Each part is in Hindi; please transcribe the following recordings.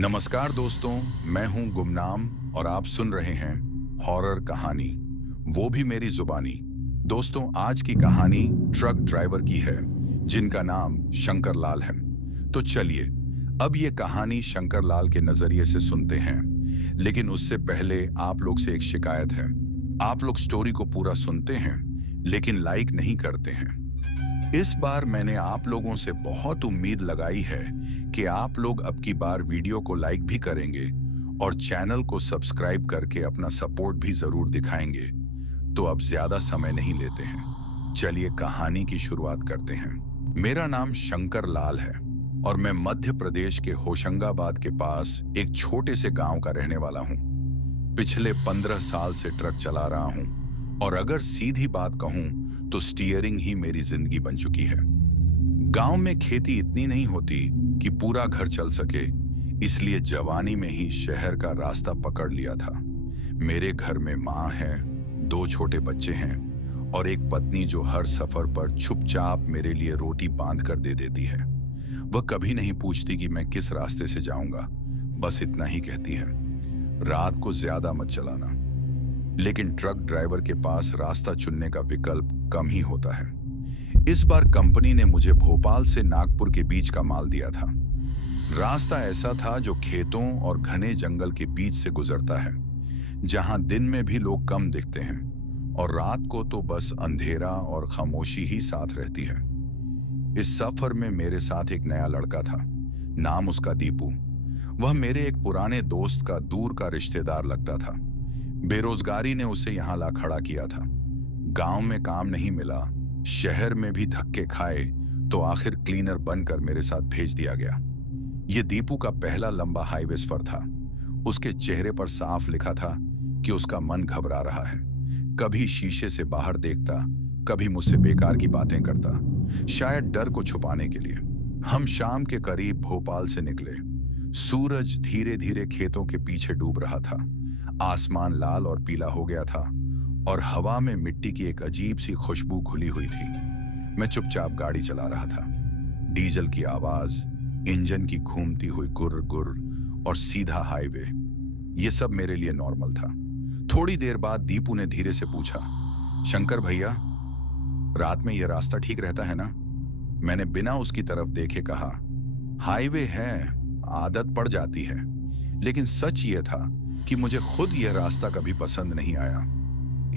नमस्कार दोस्तों, मैं हूं गुमनाम और आप सुन रहे हैं हॉरर कहानी, वो भी मेरी जुबानी। दोस्तों, आज की कहानी ट्रक ड्राइवर की है जिनका नाम शंकर लाल है। तो चलिए अब ये कहानी शंकर लाल के नजरिए से सुनते हैं। लेकिन उससे पहले आप लोग से एक शिकायत है। आप लोग स्टोरी को पूरा सुनते हैं लेकिन लाइक नहीं करते हैं। इस बार मैंने आप लोगों से बहुत उम्मीद लगाई है कि आप लोग अब की बार वीडियो को लाइक भी करेंगे और चैनल को सब्सक्राइब करके अपना सपोर्ट भी जरूर दिखाएंगे। तो अब ज्यादा समय नहीं लेते हैं, चलिए कहानी की शुरुआत करते हैं। मेरा नाम शंकर लाल है और मैं मध्य प्रदेश के होशंगाबाद के पास एक छोटे से गांव का रहने वाला हूं। पिछले 15 साल से ट्रक चला रहा हूं और अगर सीधी बात कहूं तो स्टीयरिंग ही मेरी जिंदगी बन चुकी है। गांव में खेती इतनी नहीं होती कि पूरा घर चल सके, इसलिए जवानी में ही शहर का रास्ता पकड़ लिया था। मेरे घर में माँ है, 2 छोटे बच्चे हैं और एक पत्नी जो हर सफर पर चुपचाप मेरे लिए रोटी बांध कर दे देती है। वह कभी नहीं पूछती कि मैं किस रास्ते से जाऊंगा, बस इतना ही कहती है, रात को ज्यादा मत चलाना। लेकिन ट्रक ड्राइवर के पास रास्ता चुनने का विकल्प कम ही होता है। इस बार कंपनी ने मुझे भोपाल से नागपुर के बीच का माल दिया था। रास्ता ऐसा था जो खेतों और घने जंगल के बीच से गुजरता है, जहां दिन में भी लोग कम दिखते हैं और रात को तो बस अंधेरा और खामोशी ही साथ रहती है। इस सफर में मेरे साथ एक नया लड़का था, नाम उसका दीपू। वह मेरे एक पुराने दोस्त का दूर का रिश्तेदार लगता था। बेरोजगारी ने उसे यहां ला खड़ा किया था। गांव में काम नहीं मिला, शहर में भी धक्के खाए तो आखिर क्लीनर बनकर मेरे साथ भेज दिया गया। यह दीपू का पहला लंबा हाईवे सफर था। उसके चेहरे पर साफ लिखा था कि उसका मन घबरा रहा है। कभी शीशे से बाहर देखता, कभी मुझसे बेकार की बातें करता, शायद डर को छुपाने के लिए। हम शाम के करीब भोपाल से निकले। सूरज धीरे धीरे खेतों के पीछे डूब रहा था। आसमान लाल और पीला हो गया था और हवा में मिट्टी की एक अजीब सी खुशबू घुली हुई थी। मैं चुपचाप गाड़ी चला रहा था। डीजल की आवाज, इंजन की घूमती हुई गुर्र गुर्र और सीधा हाईवे, ये सब मेरे लिए नॉर्मल था। थोड़ी देर बाद दीपू ने धीरे से पूछा, शंकर भैया, रात में यह रास्ता ठीक रहता है ना? मैंने बिना उसकी तरफ देखे कहा, हाईवे है, आदत पड़ जाती है। लेकिन सच यह था कि मुझे खुद यह रास्ता कभी पसंद नहीं आया।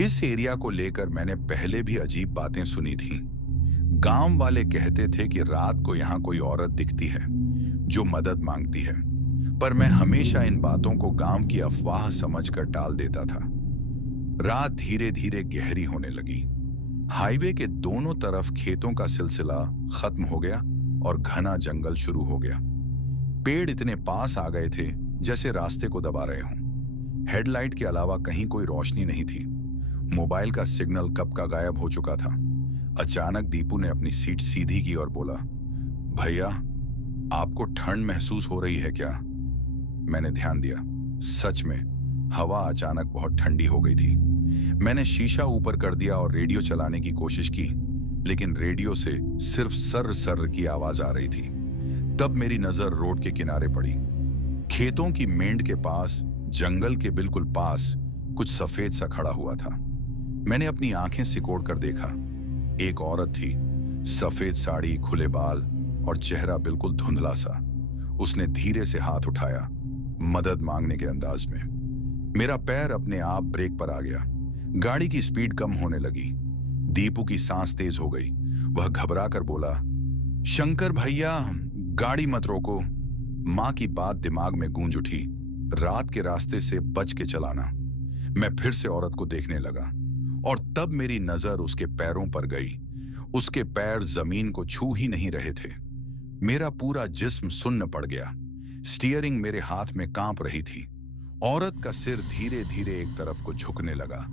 इस एरिया को लेकर मैंने पहले भी अजीब बातें सुनी थी। गांव वाले कहते थे कि रात को यहां कोई औरत दिखती है जो मदद मांगती है, पर मैं हमेशा इन बातों को गांव की अफवाह समझकर टाल देता था। रात धीरे धीरे गहरी होने लगी। हाईवे के दोनों तरफ खेतों का सिलसिला खत्म हो गया और घना जंगल शुरू हो गया। पेड़ इतने पास आ गए थे जैसे रास्ते को दबा रहे हों। हेडलाइट के अलावा कहीं कोई रोशनी नहीं थी। मोबाइल का सिग्नल कब का गायब हो चुका था। अचानक दीपू ने अपनी सीट सीधी की और बोला, भैया, आपको ठंड महसूस हो रही है क्या? मैंने ध्यान दिया। सच में हवा अचानक बहुत ठंडी हो गई थी। मैंने शीशा ऊपर कर दिया और रेडियो चलाने की कोशिश की, लेकिन रेडियो से सिर्फ सर्र सर्र की आवाज आ रही थी। तब मेरी नजर रोड के किनारे पड़ी। खेतों की मेंढ के पास, जंगल के बिल्कुल पास कुछ सफेद सा खड़ा हुआ था। मैंने अपनी आंखें सिकोड़ कर देखा। एक औरत थी, सफेद साड़ी, खुले बाल और चेहरा बिल्कुल धुंधला सा। उसने धीरे से हाथ उठाया, मदद मांगने के अंदाज में। मेरा पैर अपने आप ब्रेक पर आ गया। गाड़ी की स्पीड कम होने लगी। दीपू की सांस तेज हो गई। वह घबरा कर बोला, शंकर भैया, गाड़ी मत रोको। मां की बात दिमाग में गूंज उठी, रात के रास्ते से बच के चलाना। मैं फिर से औरत को देखने लगा और तब मेरी नजर उसके पैरों पर गई। उसके पैर जमीन को छू ही नहीं रहे थे। मेरा पूरा जिस्म सुन्न पड़ गया। स्टीयरिंग मेरे हाथ में कांप रही थी। औरत का सिर धीरे धीरे एक तरफ को झुकने लगा,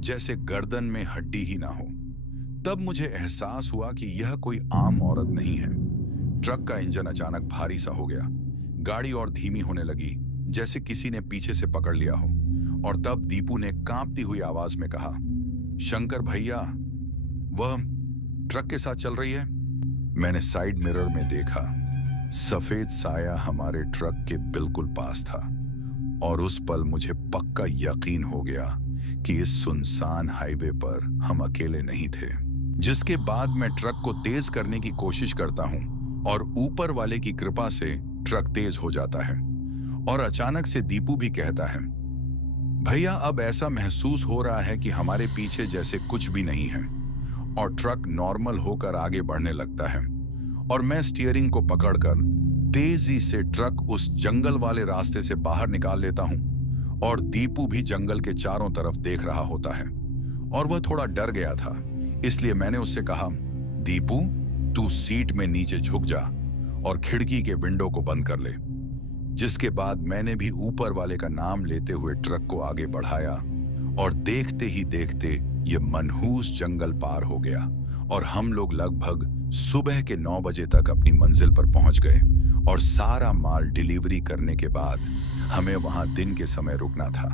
जैसे गर्दन में हड्डी ही ना हो। तब मुझे एहसास हुआ कि यह कोई आम औरत नहीं है। ट्रक का इंजन अचानक भारी सा हो गया। गाड़ी और धीमी होने लगी, जैसे किसी ने पीछे से पकड़ लिया हो। और तब दीपू ने कांपती हुई आवाज में कहा, शंकर भैया, वह ट्रक के साथ चल रही है। मैंने साइड मिरर में देखा। सफेद साया हमारे ट्रक के बिल्कुल पास था और उस पल मुझे पक्का यकीन हो गया कि इस सुनसान हाईवे पर हम अकेले नहीं थे। जिसके बाद मैं ट्रक को तेज करने की कोशिश करता हूं और ऊपर वाले की कृपा से ट्रक तेज हो जाता है और अचानक से दीपू भी कहता है, भैया अब ऐसा महसूस हो रहा है कि हमारे पीछे जैसे कुछ भी नहीं है। और ट्रक नॉर्मल होकर आगे बढ़ने लगता है और मैं स्टीयरिंग को पकड़कर तेजी से ट्रक उस जंगल वाले रास्ते से बाहर निकाल लेता हूं और दीपू भी जंगल के चारों तरफ देख रहा होता है और वह थोड़ा डर गया था। इसलिए मैंने उससे कहा, दीपू तू सीट में नीचे झुक जा और खिड़की के विंडो को बंद कर ले। जिसके बाद मैंने भी ऊपर वाले का नाम लेते हुए ट्रक को आगे बढ़ाया और देखते ही देखते ये मनहूस जंगल पार हो गया और हम लोग लगभग सुबह के 9 बजे तक अपनी मंजिल पर पहुंच गए। और सारा माल डिलीवरी करने के बाद हमें वहां दिन के समय रुकना था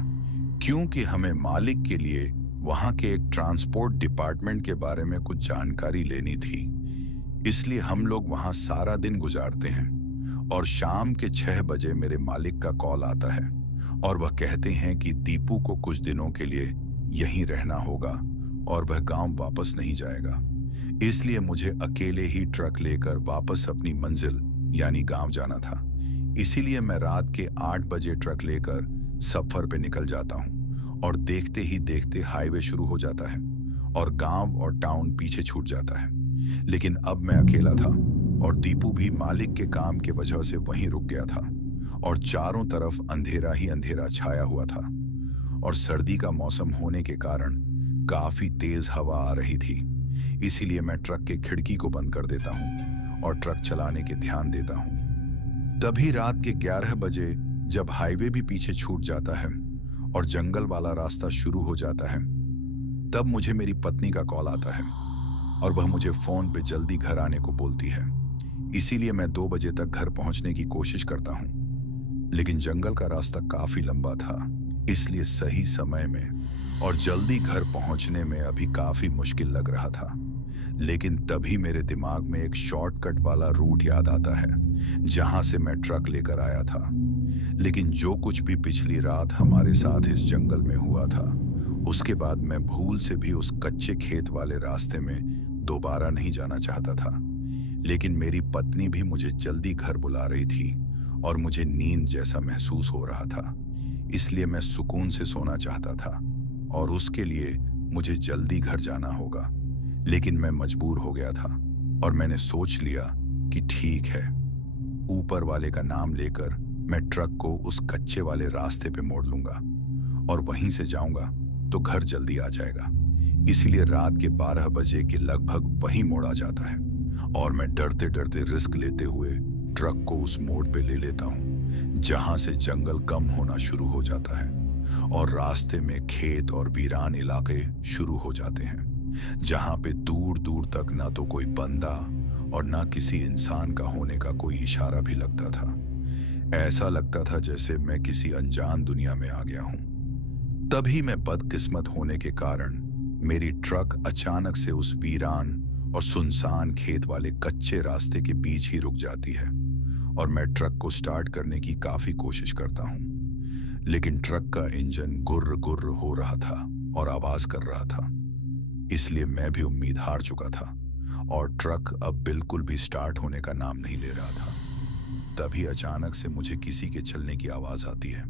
क्योंकि हमें मालिक के लिए वहां के एक ट्रांसपोर्ट डिपार्टमेंट के बारे में कुछ जानकारी लेनी थी। इसलिए हम लोग वहां सारा दिन गुजारते हैं और शाम के 6 बजे मेरे मालिक का कॉल आता है और वह कहते हैं कि दीपू को कुछ दिनों के लिए यहीं रहना होगा और वह गांव वापस नहीं जाएगा। इसलिए मुझे अकेले ही ट्रक लेकर वापस अपनी मंजिल यानी गांव जाना था। इसीलिए मैं रात के 8 बजे ट्रक लेकर सफर पे निकल जाता हूं और देखते ही देखते हाईवे शुरू हो जाता है और गांव और टाउन पीछे छूट जाता है। लेकिन अब मैं अकेला था और दीपू भी मालिक के काम के वजह से वहीं रुक गया था और चारों तरफ अंधेरा ही अंधेरा छाया हुआ था और सर्दी का मौसम होने के कारण काफी तेज हवा आ रही थी। इसीलिए मैं ट्रक के खिड़की को बंद कर देता हूं और ट्रक चलाने के ध्यान देता हूं। तभी रात के 11 बजे जब हाईवे भी पीछे छूट जाता है और जंगल वाला रास्ता शुरू हो जाता है, तब मुझे मेरी पत्नी का कॉल आता है और वह मुझे फोन पे जल्दी घर आने को बोलती है। इसीलिए मैं 2 बजे तक घर पहुंचने की कोशिश करता हूं, लेकिन जंगल का रास्ता काफी लंबा था, इसलिए सही समय में और जल्दी घर पहुंचने में अभी काफी मुश्किल लग रहा था। लेकिन तभी मेरे दिमाग में एक शॉर्टकट वाला रूट याद आता है जहां से मैं ट्रक लेकर आया था। लेकिन जो कुछ भी पिछली रात हमारे साथ इस जंगल में हुआ था, उसके बाद मैं भूल से भी उस कच्चे खेत वाले रास्ते में दोबारा नहीं जाना चाहता था। लेकिन मेरी पत्नी भी मुझे जल्दी घर बुला रही थी और मुझे नींद जैसा महसूस हो रहा था। इसलिए मैं सुकून से सोना चाहता था और उसके लिए मुझे जल्दी घर जाना होगा। लेकिन मैं मजबूर हो गया था और मैंने सोच लिया कि ठीक है, ऊपर वाले का नाम लेकर मैं ट्रक को उस कच्चे वाले रास्ते पे मोड़ लूंगा और वहीं से जाऊंगा तो घर जल्दी आ जाएगा। इसीलिए रात के 12 बजे के लगभग वहीं मोड़ आ जाता है और मैं डरते डरते रिस्क लेते हुए ट्रक को उस मोड़ पे ले लेता हूँ जहां से जंगल कम होना शुरू हो जाता है और रास्ते में खेत और वीरान इलाके शुरू हो जाते हैं, जहां पे दूर दूर तक ना तो कोई बंदा और ना किसी इंसान का होने का कोई इशारा भी लगता था। ऐसा लगता था जैसे मैं किसी अनजान दुनिया में आ गया हूं। तभी मैं बदकिस्मत होने के कारण मेरी ट्रक अचानक से उस वीरान और सुनसान खेत वाले कच्चे रास्ते के बीच ही रुक जाती है और मैं ट्रक को स्टार्ट करने की काफी कोशिश करता हूं, लेकिन ट्रक का इंजन गुर्र गुर्र हो रहा था और आवाज कर रहा था। इसलिए मैं भी उम्मीद हार चुका था और ट्रक अब बिल्कुल भी स्टार्ट होने का नाम नहीं ले रहा था। तभी अचानक से मुझे किसी के चलने की आवाज आती है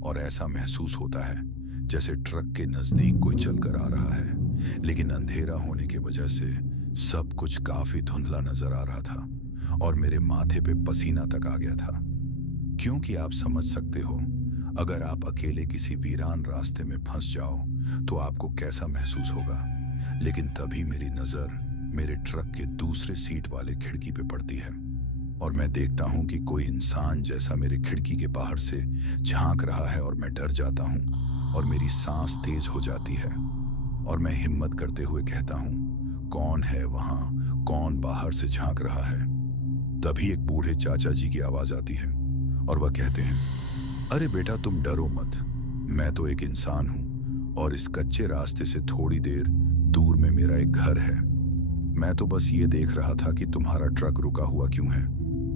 और ऐसा महसूस होता है जैसे ट्रक के नजदीक कोई चलकर आ रहा है, लेकिन अंधेरा होने की वजह से सब कुछ काफी धुंधला नजर आ रहा था और मेरे माथे पे पसीना तक आ गया था। क्योंकि आप समझ सकते हो, अगर आप अकेले किसी वीरान रास्ते में फंस जाओ तो आपको कैसा महसूस होगा। लेकिन तभी मेरी नजर मेरे ट्रक के दूसरे सीट वाले खिड़की पे पड़ती है और मैं देखता हूं कि कोई इंसान जैसा मेरे खिड़की के बाहर से झांक रहा है और मैं डर जाता हूं और मेरी सांस तेज हो जाती है और मैं हिम्मत करते हुए कहता हूं, कौन है वहां, कौन बाहर से झांक रहा है। तभी एक बूढ़े चाचा जी की आवाज आती है और वह कहते हैं, अरे बेटा तुम डरो मत, मैं तो एक इंसान हूं और इस कच्चे रास्ते से थोड़ी देर दूर में मेरा एक घर है। मैं तो बस ये देख रहा था कि तुम्हारा ट्रक रुका हुआ क्यों है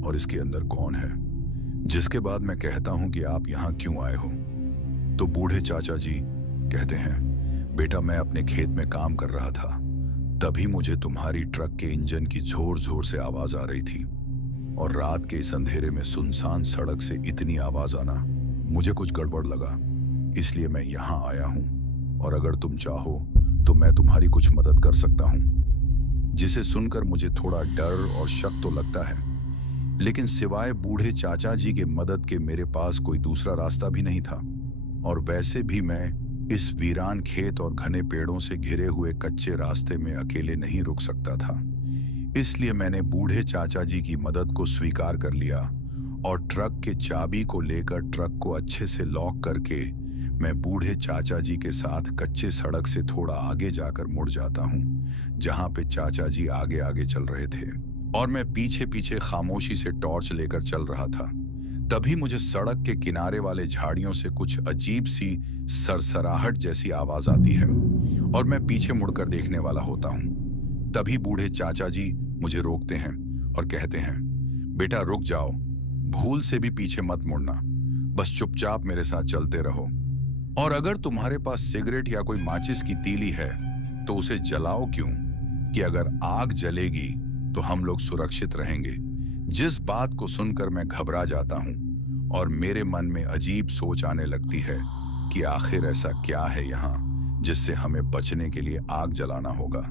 और इसके अंदर कौन है। जिसके बाद मैं कहता हूं कि आप यहां क्यों आए हो। तो बूढ़े चाचा जी कहते हैं, बेटा मैं अपने खेत में काम कर रहा था, तभी मुझे तुम्हारी ट्रक के इंजन की जोर जोर से आवाज आ रही थी, और रात के इस अंधेरे में सुनसान सड़क से इतनी आवाज आना मुझे कुछ गड़बड़ लगा, इसलिए मैं यहाँ आया हूँ, और अगर तुम चाहो तो मैं तुम्हारी कुछ मदद कर सकता हूँ। जिसे सुनकर मुझे थोड़ा डर और शक तो लगता है, लेकिन सिवाय बूढ़े चाचा जी के मदद के मेरे पास कोई दूसरा रास्ता भी नहीं था। और वैसे भी मैं इस वीरान खेत और घने पेड़ों से घिरे हुए कच्चे रास्ते में अकेले नहीं रुक सकता था। इसलिए मैंने बूढ़े चाचा जी की मदद को स्वीकार कर लिया, और ट्रक के चाबी को लेकर ट्रक को अच्छे से लॉक करके मैं बूढ़े चाचा जी के साथ कच्चे सड़क से थोड़ा आगे जाकर मुड़ जाता हूँ, जहाँ पे चाचा जी आगे आगे चल रहे थे और मैं पीछे पीछे खामोशी से टॉर्च लेकर चल रहा था। तभी मुझे सड़क के किनारे वाले झाड़ियों से कुछ अजीब सी सरसराहट जैसी आवाज आती है, और मैं पीछे मुड़कर देखने वाला होता हूँ। तभी बूढ़े चाचा जी मुझे रोकते हैं और कहते हैं, बेटा रुक जाओ, भूल से भी पीछे मत मुड़ना, बस चुपचाप मेरे साथ चलते रहो, और अगर तुम्हारे पास सिगरेट या कोई माचिस की तीली है तो उसे जलाओ क्यों, कि अगर आग जलेगी तो हम लोग सुरक्षित रहेंगे। जिस बात को सुनकर मैं घबरा जाता हूँ और मेरे मन में अजीब सोच आने लगती है कि आखिर ऐसा क्या है यहाँ जिससे हमें बचने के लिए आग जलाना होगा।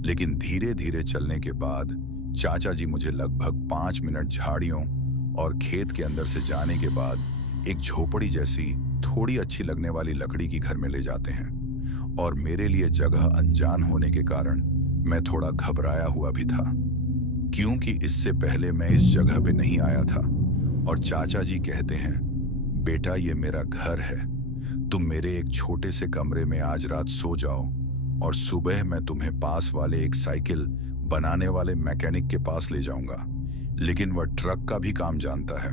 लेकिन धीरे धीरे चलने के बाद चाचा जी मुझे लगभग 5 मिनट झाड़ियों और खेत के अंदर से जाने के बाद एक झोपड़ी जैसी थोड़ी अच्छी लगने वाली लकड़ी की घर में ले जाते हैं, और मेरे लिए जगह अनजान होने के कारण मैं थोड़ा घबराया हुआ भी था, क्योंकि इससे पहले मैं इस जगह पे नहीं आया था। और चाचा जी कहते हैं, बेटा ये मेरा घर है, तुम मेरे एक छोटे से कमरे में आज रात सो जाओ, और सुबह मैं तुम्हें पास वाले एक साइकिल बनाने वाले मैकेनिक के पास ले जाऊंगा, लेकिन वह ट्रक का भी काम जानता है,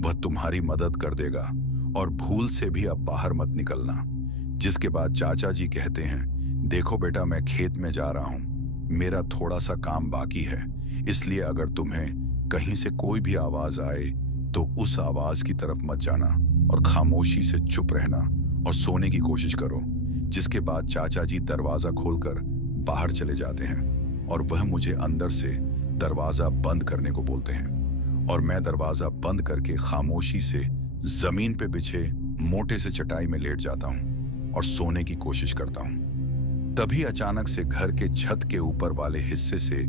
वह तुम्हारी मदद कर देगा, और भूल से भी अब बाहर मत निकलना। जिसके बाद चाचा जी कहते हैं, देखो बेटा मैं खेत में जा रहा हूँ, मेरा थोड़ा सा काम बाकी है, इसलिए अगर तुम्हें कहीं से कोई भी आवाज आए तो उस आवाज की तरफ मत जाना, और खामोशी से चुप रहना और सोने की कोशिश करो। जिसके बाद चाचा जी दरवाजा खोलकर बाहर चले जाते हैं, और वह मुझे अंदर से दरवाजा बंद करने को बोलते हैं, और मैं दरवाजा बंद करके खामोशी से जमीन पे बिछे मोटे से चटाई में लेट जाता हूँ और सोने की कोशिश करता हूँ। तभी अचानक से घर के छत के ऊपर वाले हिस्से से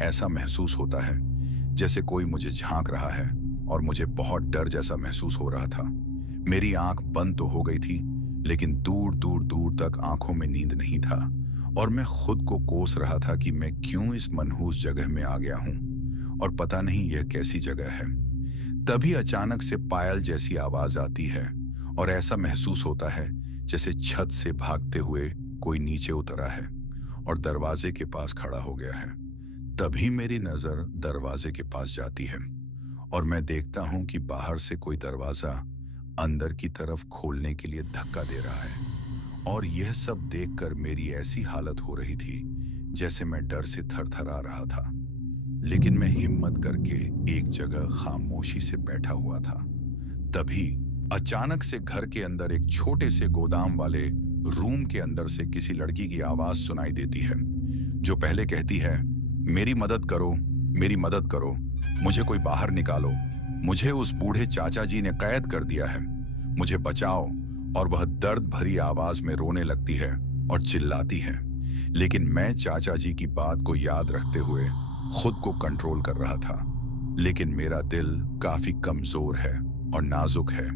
ऐसा महसूस होता है जैसे कोई मुझे झांक रहा है, और मुझे बहुत डर जैसा महसूस हो रहा था। मेरी आंख बंद तो हो गई थी, लेकिन दूर दूर दूर तक आंखों में नींद नहीं था, और मैं खुद को कोस रहा था कि मैं क्यों इस मनहूस जगह में आ गया हूँ, और पता नहीं यह कैसी जगह है। तभी अचानक से पायल जैसी आवाज आती है, और ऐसा महसूस होता है जैसे छत से भागते हुए कोई नीचे उतरा है और दरवाजे के पास खड़ा हो गया है। तभी मेरी नजर दरवाजे के पास जाती है, और मैं देखता हूं कि बाहर से कोई दरवाजा अंदर की तरफ खोलने के लिए धक्का दे रहा है, और यह सब देखकर मेरी ऐसी हालत हो रही थी जैसे मैं डर से थरथरा रहा था। लेकिन मैं हिम्मत करके एक जगह खामोशी से बैठा हुआ था। तभी अचानक से घर के अंदर एक छोटे से गोदाम वाले रूम के अंदर से किसी लड़की की आवाज सुनाई देती है, जो पहले कहती है, मेरी मदद करो, मेरी मदद करो, मुझे कोई बाहर निकालो, मुझे उस बूढ़े चाचा जी ने कैद कर दिया है, मुझे बचाओ। और वह दर्द भरी आवाज में रोने लगती है और चिल्लाती है। लेकिन मैं चाचा जी की बात को याद रखते हुए खुद को कंट्रोल कर रहा था, लेकिन मेरा दिल काफी कमजोर है और नाजुक है,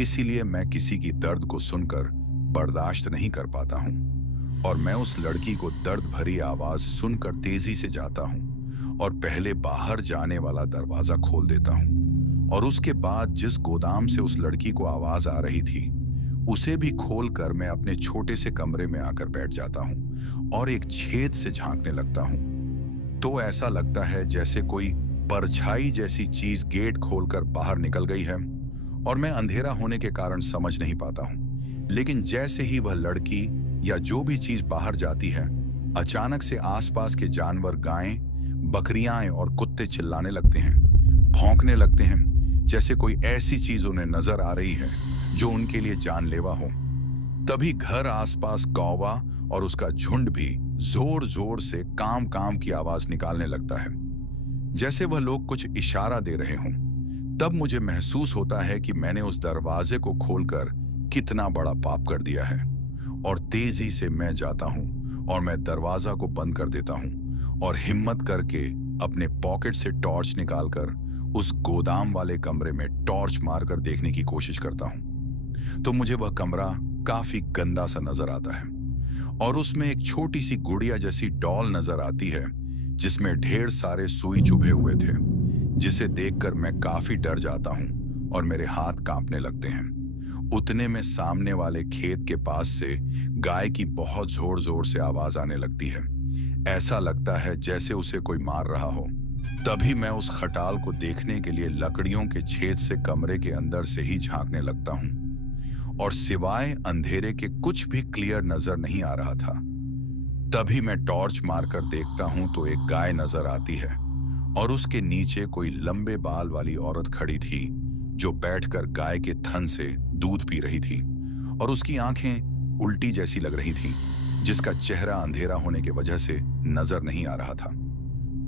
इसीलिए मैं किसी की दर्द को सुनकर बर्दाश्त नहीं कर पाता हूँ। और मैं उस लड़की को दर्द भरी आवाज सुनकर तेजी से जाता हूँ और पहले बाहर जाने वाला दरवाजा खोल देता हूँ, और उसके बाद जिस गोदाम से उस लड़की को आवाज आ रही थी उसे भी खोलकर मैं अपने छोटे से कमरे में आकर बैठ जाता हूँ और एक छेद से झांकने लगता हूँ। तो ऐसा लगता है जैसे कोई परछाई जैसी चीज गेट खोलकर बाहर निकल गई है, और मैं अंधेरा होने के कारण समझ नहीं पाता हूँ। लेकिन जैसे ही वह लड़की या जो भी चीज बाहर जाती है, अचानक से आसपास के जानवर, गायें, बकरियां और कुत्ते चिल्लाने लगते हैं। भौंकने लगते हैं, जैसे कोई ऐसी चीज उन्हें नजर आ रही है जो उनके लिए जानलेवा हो। तभी घर आसपास कौवा और उसका झुंड भी जोर जोर से काम काम की आवाज निकालने लगता है, जैसे वह लोग कुछ इशारा दे रहे हों। तब मुझे महसूस होता है कि मैंने उस दरवाजे को खोलकर कितना बड़ा पाप कर दिया है, और तेजी से मैं जाता हूं और मैं दरवाजा को बंद कर देता हूं और हिम्मत करके अपने पॉकेट से टॉर्च निकालकर उस गोदाम वाले कमरे में टॉर्च मारकर देखने की कोशिश करता हूं। तो मुझे वह कमरा काफी गंदा सा नजर आता है, और उसमें एक छोटी सी गुड़िया जैसी डॉल नजर आती है जिसमें ढेर सारे सुई चुभे हुए थे, जिसे देखकर मैं काफी डर जाता हूं और मेरे हाथ कांपने लगते हैं। उतने में सामने वाले खेत के पास से गाय की बहुत जोर जोर से आवाज आने लगती है। ऐसा लगता है जैसे उसे कोई मार रहा हो। तभी मैं उस खटाल को देखने के लिए लकड़ियों के छेद से कमरे के अंदर से ही झांकने लगता हूं, और सिवाय अंधेरे के कुछ भी क्लियर नजर नहीं आ रहा था। तभी मैं टॉर्च मारकर देखता हूं तो एक गाय नजर आती है, और उसके नीचे कोई लंबे बाल वाली औरत खड़ी थी जो बैठकर गाय के थन से दूध पी रही थी, और उसकी आंखें उल्टी जैसी लग रही थीं, जिसका चेहरा अंधेरा होने की वजह से नजर नहीं आ रहा था,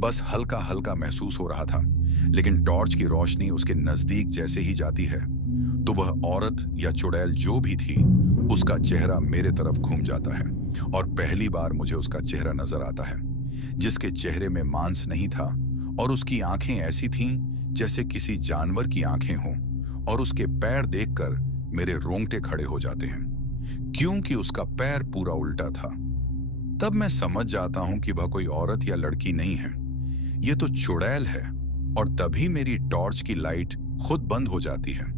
बस हल्का हल्का महसूस हो रहा था। लेकिन टॉर्च की रोशनी उसके नजदीक जैसे ही जाती है तो वह औरत या चुड़ैल जो भी थी, उसका चेहरा मेरे तरफ घूम जाता है, और पहली बार मुझे उसका चेहरा नजर आता है, जिसके चेहरे में मांस नहीं था, और उसकी आंखें ऐसी थीं जैसे किसी जानवर की आंखें हों, और उसके पैर देखकर मेरे रोंगटे खड़े हो जाते हैं, क्योंकि उसका पैर पूरा उल्टा था। तब मैं समझ जाता हूं कि वह कोई औरत या लड़की नहीं है, ये तो चुड़ैल है। और तभी मेरी टॉर्च की लाइट खुद बंद हो जाती है,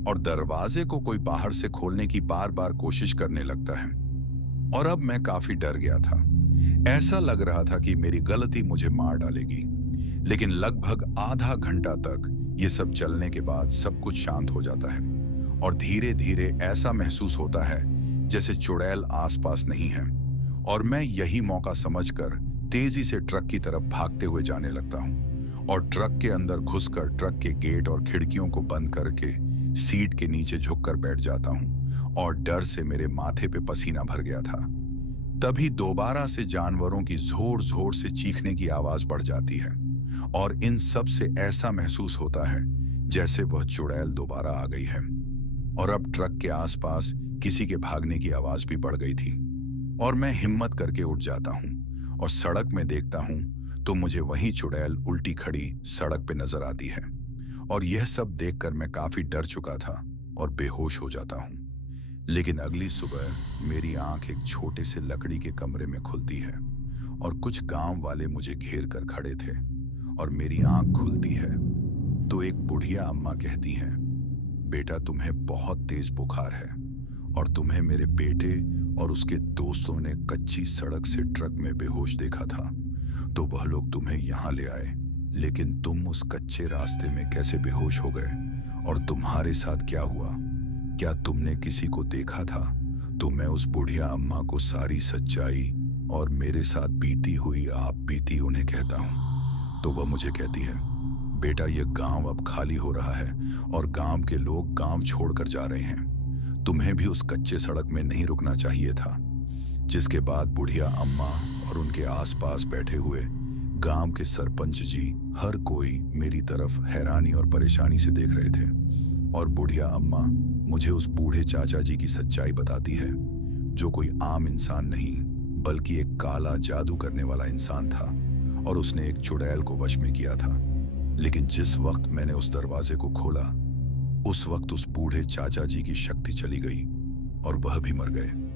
और दरवाजे को कोई बाहर से खोलने की बार बार कोशिश करने लगता है। और अब मैं काफी डर गया था। ऐसा लग रहा था कि मेरी गलती मुझे मार डालेगी। लेकिन लगभग आधा घंटा तक ये सब चलने के बाद सब कुछ शांत हो जाता है, और धीरे धीरे ऐसा महसूस होता है जैसे चुड़ैल आसपास नहीं है, और मैं यही मौका समझकर तेजी से ट्रक की तरफ भागते हुए जाने लगता हूं, और ट्रक के अंदर घुसकर ट्रक के गेट और खिड़कियों को बंद करके सीट के नीचे झुककर बैठ जाता हूं, और डर से मेरे माथे पे पसीना भर गया था। तभी दोबारा से जानवरों की जोर जोर से चीखने की आवाज बढ़ जाती है, और इन सब से ऐसा महसूस होता है जैसे वह चुड़ैल दोबारा आ गई है। और अब ट्रक के आसपास किसी के भागने की आवाज भी बढ़ गई थी, और मैं हिम्मत करके उठ जाता हूं और सड़क में देखता हूं तो मुझे वही चुड़ैल उल्टी खड़ी सड़क पे नजर आती है। और यह सब देखकर मैं काफी डर चुका था और बेहोश हो जाता हूं। लेकिन अगली सुबह मेरी आंख एक छोटे से लकड़ी के कमरे में खुलती है, और कुछ गांव वाले मुझे घेर कर खड़े थे, और मेरी आंख खुलती है तो एक बुढ़िया अम्मा कहती हैं, बेटा तुम्हें बहुत तेज बुखार है, और तुम्हें मेरे बेटे और उसके दोस्तों ने कच्ची सड़क से ट्रक में बेहोश देखा था, तो वह लोग तुम्हें यहाँ ले आए। लेकिन तुम उस कच्चे रास्ते में कैसे बेहोश हो गए, और तुम्हारे साथ क्या हुआ? क्या तुमने किसी को देखा था? तो मैं उस बुढ़िया अम्मा को सारी सच्चाई और मेरे साथ बीती हुई आप बीती उन्हें कहता हूँ। तो वह मुझे कहती है, बेटा ये गांव अब खाली हो रहा है, और गांव के लोग गांव छोड़कर जा रहे हैं। तुम्हें भी उस कच्चे सड़क में नहीं रुकना चाहिए था। जिसके बाद बुढ़िया अम्मा और उनके आसपास बैठे हुए गांव के सरपंच जी हर कोई मेरी तरफ हैरानी और परेशानी से देख रहे थे, और बुढ़िया अम्मा मुझे उस बूढ़े चाचा जी की सच्चाई बताती है, जो कोई आम इंसान नहीं बल्कि एक काला जादू करने वाला इंसान था, और उसने एक चुड़ैल को वश में किया था। लेकिन जिस वक्त मैंने उस दरवाजे को खोला, उस वक्त उस बूढ़े चाचा जी की शक्ति चली गई और वह भी मर गए।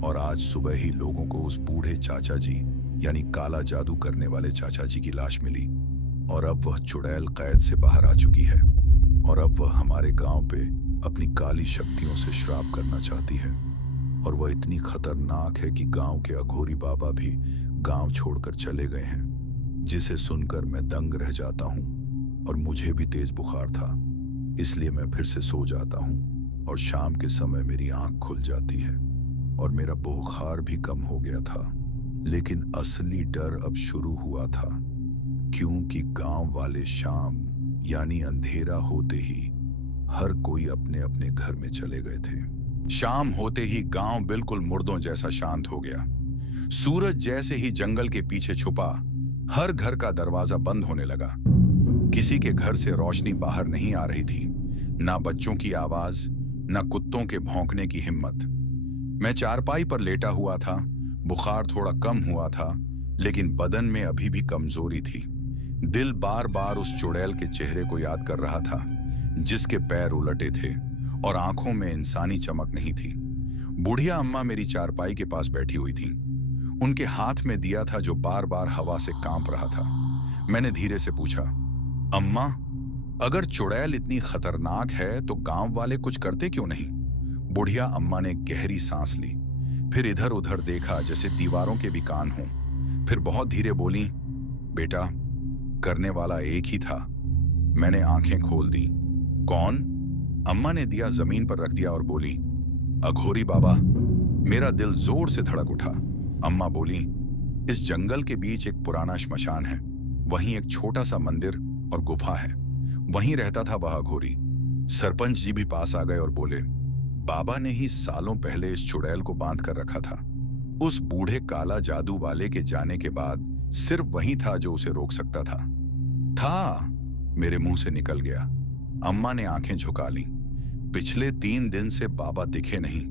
और आज सुबह ही लोगों को उस बूढ़े चाचा जी यानी काला जादू करने वाले चाचा जी की लाश मिली, और अब वह चुड़ैल कैद से बाहर आ चुकी है, और अब वह हमारे गांव पे अपनी काली शक्तियों से श्राप करना चाहती है। और वह इतनी खतरनाक है कि गांव के अघोरी बाबा भी गांव छोड़कर चले गए हैं, जिसे सुनकर मैं दंग रह जाता हूं। और मुझे भी तेज बुखार था, इसलिए मैं फिर से सो जाता हूं, और शाम के समय मेरी आंख खुल जाती है और मेरा बुखार भी कम हो गया था। लेकिन असली डर अब शुरू हुआ था, क्योंकि गांव वाले शाम यानी अंधेरा होते ही हर कोई अपने अपने घर में चले गए थे। शाम होते ही गांव बिल्कुल मुर्दों जैसा शांत हो गया। सूरज जैसे ही जंगल के पीछे छुपा, हर घर का दरवाजा बंद होने लगा। किसी के घर से रोशनी बाहर नहीं आ रही थी, ना बच्चों की आवाज, ना कुत्तों के भौंकने की हिम्मत। मैं चारपाई पर लेटा हुआ था। बुखार थोड़ा कम हुआ था, लेकिन बदन में अभी भी कमजोरी थी। दिल बार बार उस चुड़ैल के चेहरे को याद कर रहा था, जिसके पैर उलटे थे और आंखों में इंसानी चमक नहीं थी। बुढ़िया अम्मा मेरी चारपाई के पास बैठी हुई थी। उनके हाथ में दिया था जो बार बार हवा से कांप रहा था। मैंने धीरे से पूछा, अम्मा, अगर चुड़ैल इतनी खतरनाक है तो गांव वाले कुछ करते क्यों नहीं? बुढ़िया अम्मा ने गहरी सांस ली, फिर इधर उधर देखा जैसे दीवारों के भी कान हों। फिर बहुत धीरे बोली, बेटा, करने वाला एक ही था। मैंने आंखें खोल दी। कौन? अम्मा ने दिया जमीन पर रख दिया और बोली, अघोरी बाबा। मेरा दिल जोर से धड़क उठा। अम्मा बोली, इस जंगल के बीच एक पुराना श्मशान है, वहीं एक छोटा सा मंदिर और गुफा है, वहीं रहता था वह अघोरी। सरपंच जी भी पास आ गए और बोले, बाबा ने ही सालों पहले इस चुड़ैल को बांध कर रखा था। उस बूढ़े काला जादू वाले के जाने के बाद सिर्फ वही था जो उसे रोक सकता था। मेरे मुंह से निकल गया। अम्मा ने आंखें झुका ली। पिछले 3 दिन से बाबा दिखे नहीं।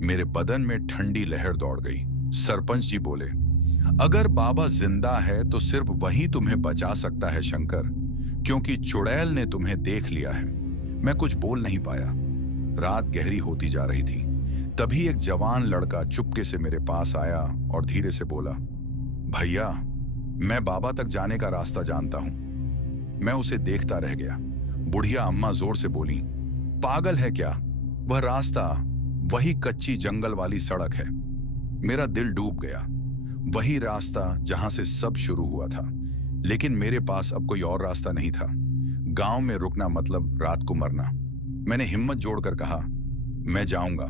मेरे बदन में ठंडी लहर दौड़ गई। सरपंच जी बोले, अगर बाबा जिंदा है तो सिर्फ वही तुम्हें बचा सकता है शंकर, क्योंकि चुड़ैल ने तुम्हें देख लिया है। मैं कुछ बोल नहीं पाया। रात गहरी होती जा रही थी। तभी एक जवान लड़का चुपके से मेरे पास आया और धीरे से बोला, भैया, मैं बाबा तक जाने का रास्ता जानता हूं। मैं उसे देखता रह गया। बुढ़िया अम्मा जोर से बोली, पागल है क्या? वह रास्ता, वही कच्ची जंगल वाली सड़क है। मेरा दिल डूब गया। वही रास्ता जहां से सब शुरू हुआ था। लेकिन मेरे पास अब कोई और रास्ता नहीं था। गांव में रुकना मतलब रात को मरना। मैंने हिम्मत जोड़कर कहा, मैं जाऊंगा।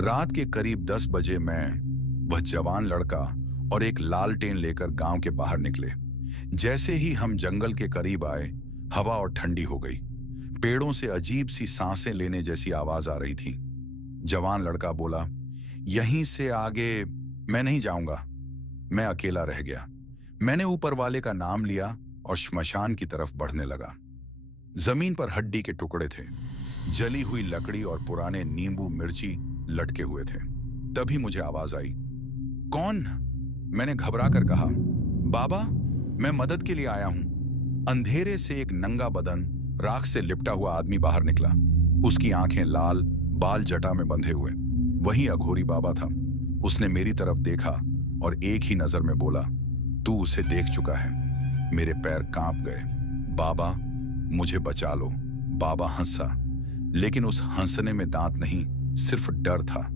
रात के करीब 10 बजे मैं, वह जवान लड़का और एक लालटेन लेकर गांव के बाहर निकले। जैसे ही हम जंगल के करीब आए, हवा और ठंडी हो गई। पेड़ों से अजीब सी सांसें लेने जैसी आवाज आ रही थी। जवान लड़का बोला, यहीं से आगे मैं नहीं जाऊंगा। मैं अकेला रह गया। मैंने ऊपर वाले का नाम लिया और श्मशान की तरफ बढ़ने लगा। जमीन पर हड्डी के टुकड़े थे, जली हुई लकड़ी और पुराने नींबू मिर्ची लटके हुए थे। तभी मुझे आवाज आई, कौन? मैंने घबरा कर कहा, बाबा, मैं मदद के लिए आया हूं। अंधेरे से एक नंगा बदन, राख से लिपटा हुआ आदमी बाहर निकला। उसकी आंखें लाल, बाल जटा में बंधे हुए। वही अघोरी बाबा था। उसने मेरी तरफ देखा और एक ही नजर में बोला, तू उसे देख चुका है। मेरे पैर कांप गए। बाबा, मुझे बचा लो। बाबा हंसा, लेकिन उस हंसने में दांत नहीं, सिर्फ डर था।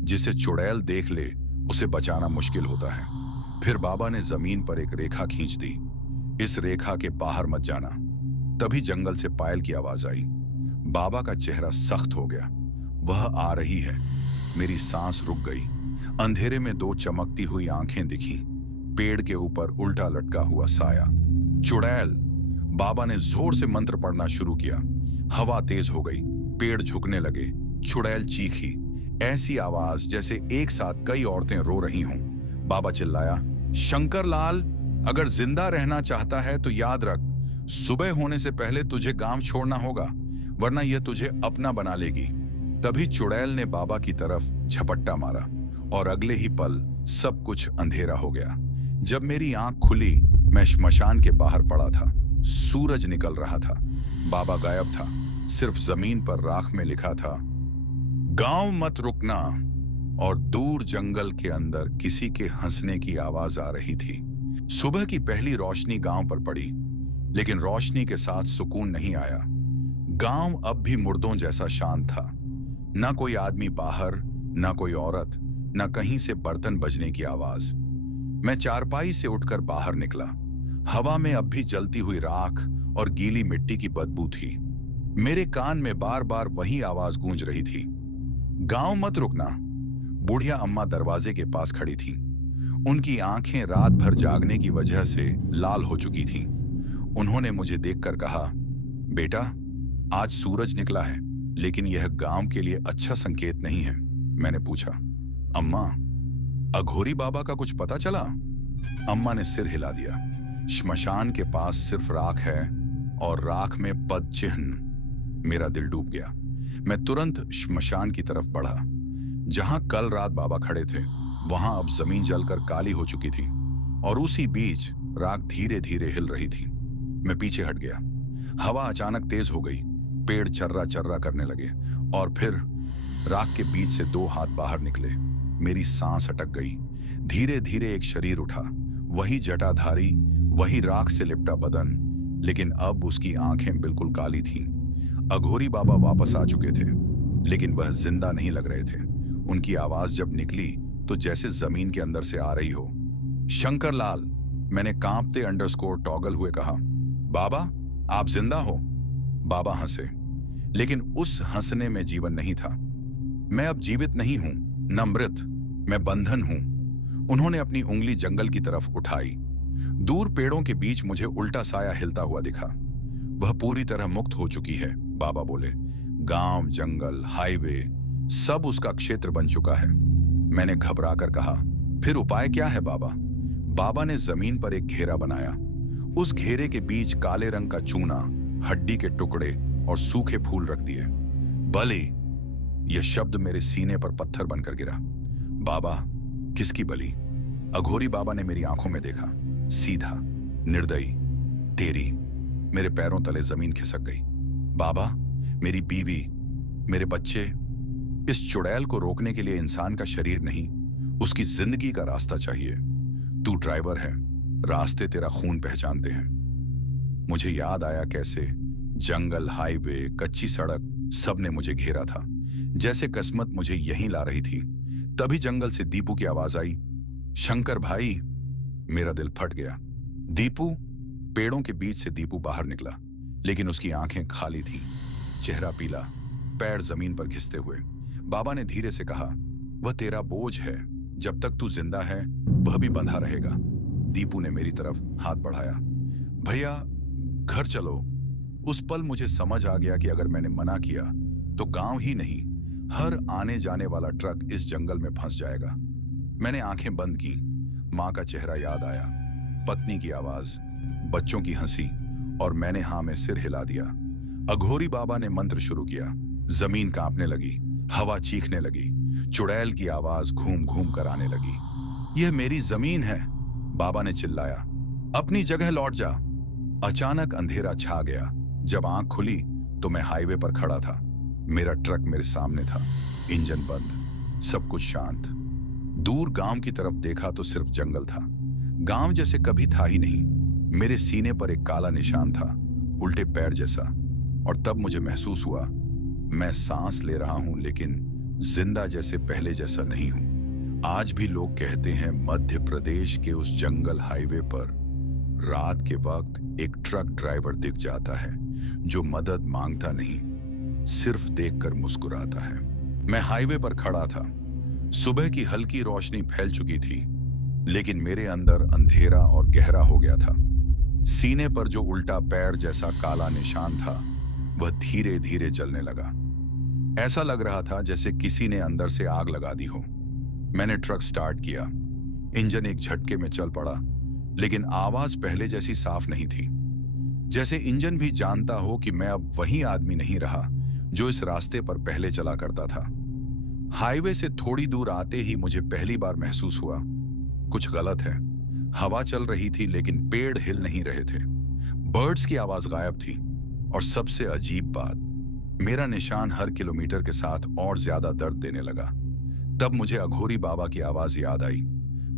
जिसे चुड़ैल देख ले, उसे बचाना मुश्किल होता है। फिर बाबा ने जमीन पर एक रेखा खींच दी, इस रेखा के बाहर मत जाना। तभी जंगल से पायल की आवाज आई। बाबा का चेहरा सख्त हो गया। वह आ रही है। मेरी सांस रुक गई। अंधेरे में 2 चमकती हुई आंखें दिखीं। पेड़ के ऊपर उल्टा लटका हुआ साया। चुड़ैल। बाबा ने जोर से मंत्र पढ़ना शुरू किया। हवा तेज हो गई, पेड़ झुकने लगे। चुड़ैल चीखी, ऐसी आवाज जैसे एक साथ कई औरतें रो रही हों। बाबा चिल्लाया, शंकर लाल, अगर जिंदा रहना चाहता है तो याद रख, सुबह होने से पहले तुझे गांव छोड़ना होगा, वरना यह तुझे अपना बना लेगी। तभी चुड़ैल ने बाबा की तरफ झपट्टा मारा और अगले ही पल सब कुछ अंधेरा हो गया। जब मेरी आंख खुली, मैं श्मशान के बाहर पड़ा था। सूरज निकल रहा था। बाबा गायब था। सिर्फ जमीन पर राख में लिखा था, गांव मत रुकना। और दूर जंगल के अंदर किसी के हंसने की आवाज आ रही थी। सुबह की पहली रोशनी गांव पर पड़ी, लेकिन रोशनी के साथ सुकून नहीं आया। गांव अब भी मुर्दों जैसा शांत था। ना कोई आदमी बाहर, ना कोई औरत, ना कहीं से बर्तन बजने की आवाज। मैं चारपाई से उठकर बाहर निकला। हवा में अब भी जलती हुई राख और गीली मिट्टी की बदबू थी। मेरे कान में बार बार वही आवाज गूंज रही थी, गांव मत रुकना। बुढ़िया अम्मा दरवाजे के पास खड़ी थी। उनकी आंखें रात भर जागने की वजह से लाल हो चुकी थीं। उन्होंने मुझे देखकर कहा, बेटा, आज सूरज निकला है, लेकिन यह गांव के लिए अच्छा संकेत नहीं है। मैंने पूछा, अम्मा, अघोरी बाबा का कुछ पता चला? अम्मा ने सिर हिला दिया। श्मशान के पास सिर्फ राख है और राख में पद चिन्ह। मेरा दिल डूब गया। मैं तुरंत श्मशान की तरफ बढ़ा। जहां कल रात बाबा खड़े थे, वहां अब जमीन जलकर काली हो चुकी थी और उसी बीच राख धीरे धीरे हिल रही थी। मैं पीछे हट गया। हवा अचानक तेज हो गई, पेड़ चर्रा चर्रा करने लगे और फिर राख के बीच से दो हाथ बाहर निकले। मेरी सांस अटक गई। धीरे धीरे एक शरीर उठा, वही जटाधारी, वही राख से लिपटा बदन, लेकिन अब उसकी आंखें बिल्कुल काली थीं। अघोरी बाबा वापस आ चुके थे, लेकिन वह जिंदा नहीं लग रहे थे। उनकी आवाज जब निकली तो जैसे जमीन के अंदर से आ रही हो। शंकर लाल, मैंने कांपते अंडरस्कोर टॉगल हुए कहा। बाबा, आप जिंदा हो? बाबा हंसे, लेकिन उस हंसने में जीवन नहीं था। मैं अब जीवित नहीं हूं, न मृत, मैं बंधन हूं। उन्होंने अपनी उंगली जंगल की तरफ उठाई। दूर पेड़ों के बीच मुझे उल्टा साया हिलता हुआ दिखा। वह पूरी तरह मुक्त हो चुकी है, बाबा बोले। गांव, जंगल, हाईवे, सब उसका क्षेत्र बन चुका है। मैंने घबराकर कहा, फिर उपाय क्या है बाबा? बाबा ने जमीन पर एक घेरा बनाया। उस घेरे के बीच काले रंग का चूना, हड्डी के टुकड़े और सूखे फूल रख दिए। बलि, यह शब्द मेरे सीने पर पत्थर बनकर गिरा। बाबा, किसकी बलि? अघोरी बाबा ने मेरी आंखों में देखा, सीधा, निर्दयी। तेरी। मेरे पैरों तले जमीन खिसक गई। बाबा, मेरी बीवी, मेरे बच्चे। इस चुड़ैल को रोकने के लिए इंसान का शरीर नहीं, उसकी जिंदगी का रास्ता चाहिए। तू ड्राइवर है, रास्ते तेरा खून पहचानते हैं। मुझे याद आया कैसे जंगल, हाईवे, कच्ची सड़क, सब ने मुझे घेरा था, जैसे किस्मत मुझे यहीं ला रही थी। तभी जंगल से दीपू की आवाज आई, शंकर भाई। मेरा दिल फट गया। दीपू? पेड़ों के बीच से दीपू बाहर निकला, लेकिन उसकी आंखें खाली थीं, चेहरा पीला, पैर जमीन पर घिसते हुए। बाबा ने धीरे से कहा, वह तेरा बोझ है, जब तक तू जिंदा है वह भी बंधा रहेगा। दीपू ने मेरी तरफ हाथ बढ़ाया। भैया, घर चलो। उस पल मुझे समझ आ गया कि अगर मैंने मना किया तो गांव ही नहीं, हर आने जाने वाला ट्रक इस जंगल में फंस जाएगा। मैंने आंखें बंद की। मां का चेहरा याद आया, पत्नी की आवाज, बच्चों की हंसी, और मैंने हां में सिर हिला दिया। अघोरी बाबा ने मंत्र शुरू किया। जमीन कांपने लगी, हवा चीखने लगी, चुड़ैल की आवाज घूम घूम कर आने लगी। यह मेरी जमीन है, बाबा ने चिल्लाया। अपनी जगह लौट जा। अचानक अंधेरा छा गया। जब आंख खुली तो मैं हाईवे पर खड़ा था। मेरा ट्रक मेरे सामने था, इंजन बंद, सब कुछ शांत। दूर गांव की तरफ देखा तो सिर्फ जंगल था। गांव जैसे कभी था ही नहीं। मेरे सीने पर एक काला निशान था, उल्टे पैर जैसा, और तब मुझे महसूस हुआ मैं सांस ले रहा हूं, लेकिन जिंदा जैसे पहले जैसा नहीं हूं। आज भी लोग कहते हैं मध्य प्रदेश के उस जंगल हाईवे पर रात के वक्त एक ट्रक ड्राइवर दिख जाता है, जो मदद मांगता नहीं, सिर्फ देखकर मुस्कुराता है। मैं हाईवे पर खड़ा था। सुबह की हल्की रोशनी फैल चुकी थी, लेकिन मेरे अंदर अंधेरा और गहरा हो गया था। सीने पर जो उल्टा पैर जैसा काला निशान था, वह धीरे धीरे जलने लगा। ऐसा लग रहा था जैसे किसी ने अंदर से आग लगा दी हो। मैंने ट्रक स्टार्ट किया। इंजन एक झटके में चल पड़ा, लेकिन आवाज पहले जैसी साफ नहीं थी। जैसे इंजन भी जानता हो कि मैं अब वही आदमी नहीं रहा जो इस रास्ते पर पहले चला करता था। हाईवे से थोड़ी दूर आते ही मुझे पहली बार महसूस हुआ कुछ गलत है। हवा चल रही थी, लेकिन पेड़ हिल नहीं रहे थे। बर्ड्स की आवाज गायब थी, और सबसे अजीब बात, मेरा निशान हर किलोमीटर के साथ और ज्यादा दर्द देने लगा। तब मुझे अघोरी बाबा की आवाज याद आई,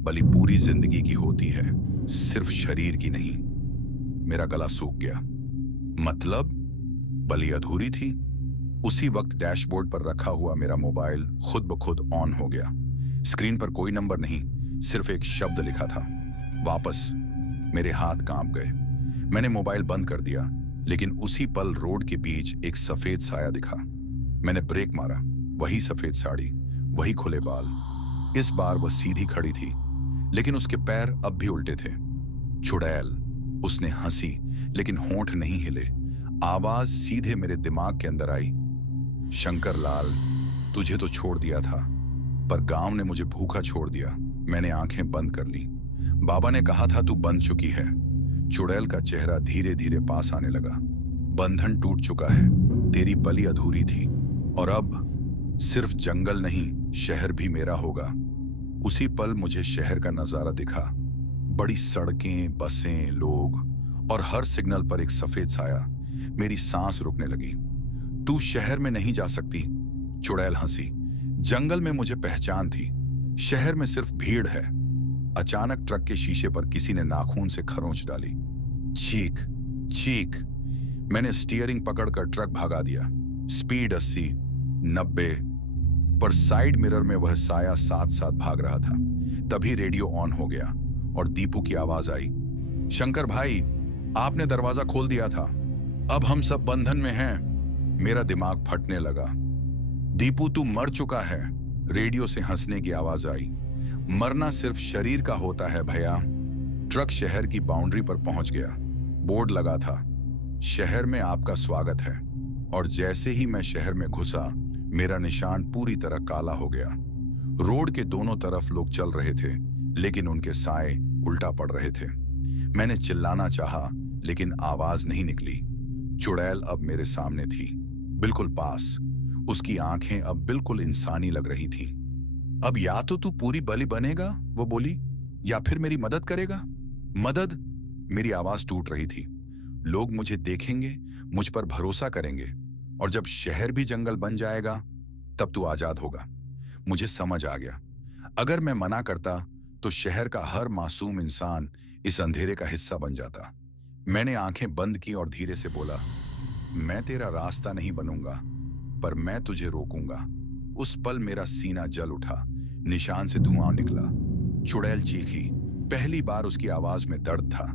बलि पूरी जिंदगी की होती है, सिर्फ शरीर की नहीं। मेरा गला सूख गया। मतलब बलि अधूरी थी। उसी वक्त डैशबोर्ड पर रखा हुआ मेरा मोबाइल खुद ब खुद ऑन हो गया। स्क्रीन पर कोई नंबर नहीं, सिर्फ एक शब्द लिखा था, वापस। मेरे हाथ कांप गए। मैंने मोबाइल बंद कर दिया, लेकिन उसी पल रोड के बीच एक सफेद साया दिखा। मैंने ब्रेक मारा। वही सफेद साड़ी, वही खुले बाल। इस बार वह सीधी खड़ी थी, लेकिन उसके पैर अब भी उल्टे थे। चुड़ैल। उसने हंसी, लेकिन होंठ नहीं हिले। आवाज सीधे मेरे दिमाग के अंदर आई, शंकर लाल, तुझे तो छोड़ दिया था, पर गांव ने मुझे भूखा छोड़ दिया। मैंने आंखें बंद कर ली। बाबा ने कहा था तू बंध चुकी है। चुड़ैल का चेहरा धीरे धीरे पास आने लगा। बंधन टूट चुका है, तेरी बलि अधूरी थी, और अब सिर्फ जंगल नहीं, शहर भी मेरा होगा। उसी पल मुझे शहर का नजारा दिखा। बड़ी सड़कें, बसें, लोग, और हर सिग्नल पर एक सफेद साया। मेरी सांस रुकने लगी। तू शहर में नहीं जा सकती, चुड़ैल हंसी। जंगल में मुझे पहचान थी, शहर में सिर्फ भीड़ है। अचानक ट्रक के शीशे पर किसी ने नाखून से खरोंच डाली। चीख चीख। मैंने स्टीयरिंग पकड़कर ट्रक भगा दिया। स्पीड 80, 90, पर साइड मिरर में वह साया साथ साथ भाग रहा था। तभी रेडियो ऑन हो गया और दीपू की आवाज आई, शंकर भाई, आपने दरवाजा खोल दिया था, अब हम सब बंधन में हैं। मेरा दिमाग फटने लगा। दीपू तू मर चुका है। रेडियो से हंसने की आवाज आई, मरना सिर्फ शरीर का होता है भैया। ट्रक शहर की बाउंड्री पर पहुंच गया। बोर्ड लगा था, शहर में आपका स्वागत है। और जैसे ही मैं शहर में घुसा, मेरा निशान पूरी तरह काला हो गया। रोड के दोनों तरफ लोग चल रहे थे, लेकिन उनके साए उल्टा पड़ रहे थे। मैंने चिल्लाना चाहा, लेकिन आवाज नहीं निकली। चुड़ैल अब मेरे सामने थी, बिल्कुल पास। उसकी आंखें अब बिल्कुल इंसानी लग रही थीं। अब या तो तू पूरी बलि बनेगा, वो बोली, या फिर मेरी मदद करेगा। मदद? मेरी आवाज टूट रही थी। लोग मुझे देखेंगे, मुझ पर भरोसा करेंगे, और जब शहर भी जंगल बन जाएगा, तब तू आजाद होगा। मुझे समझ आ गया, अगर मैं मना करता तो शहर का हर मासूम इंसान इस अंधेरे का हिस्सा बन जाता। मैंने आंखें बंद की और धीरे से बोला, मैं तेरा रास्ता नहीं बनूंगा, पर मैं तुझे रोकूंगा। उस पल मेरा सीना जल उठा, निशान से धुआं निकला। चुड़ैल चीखी। पहली बार उसकी आवाज में दर्द था।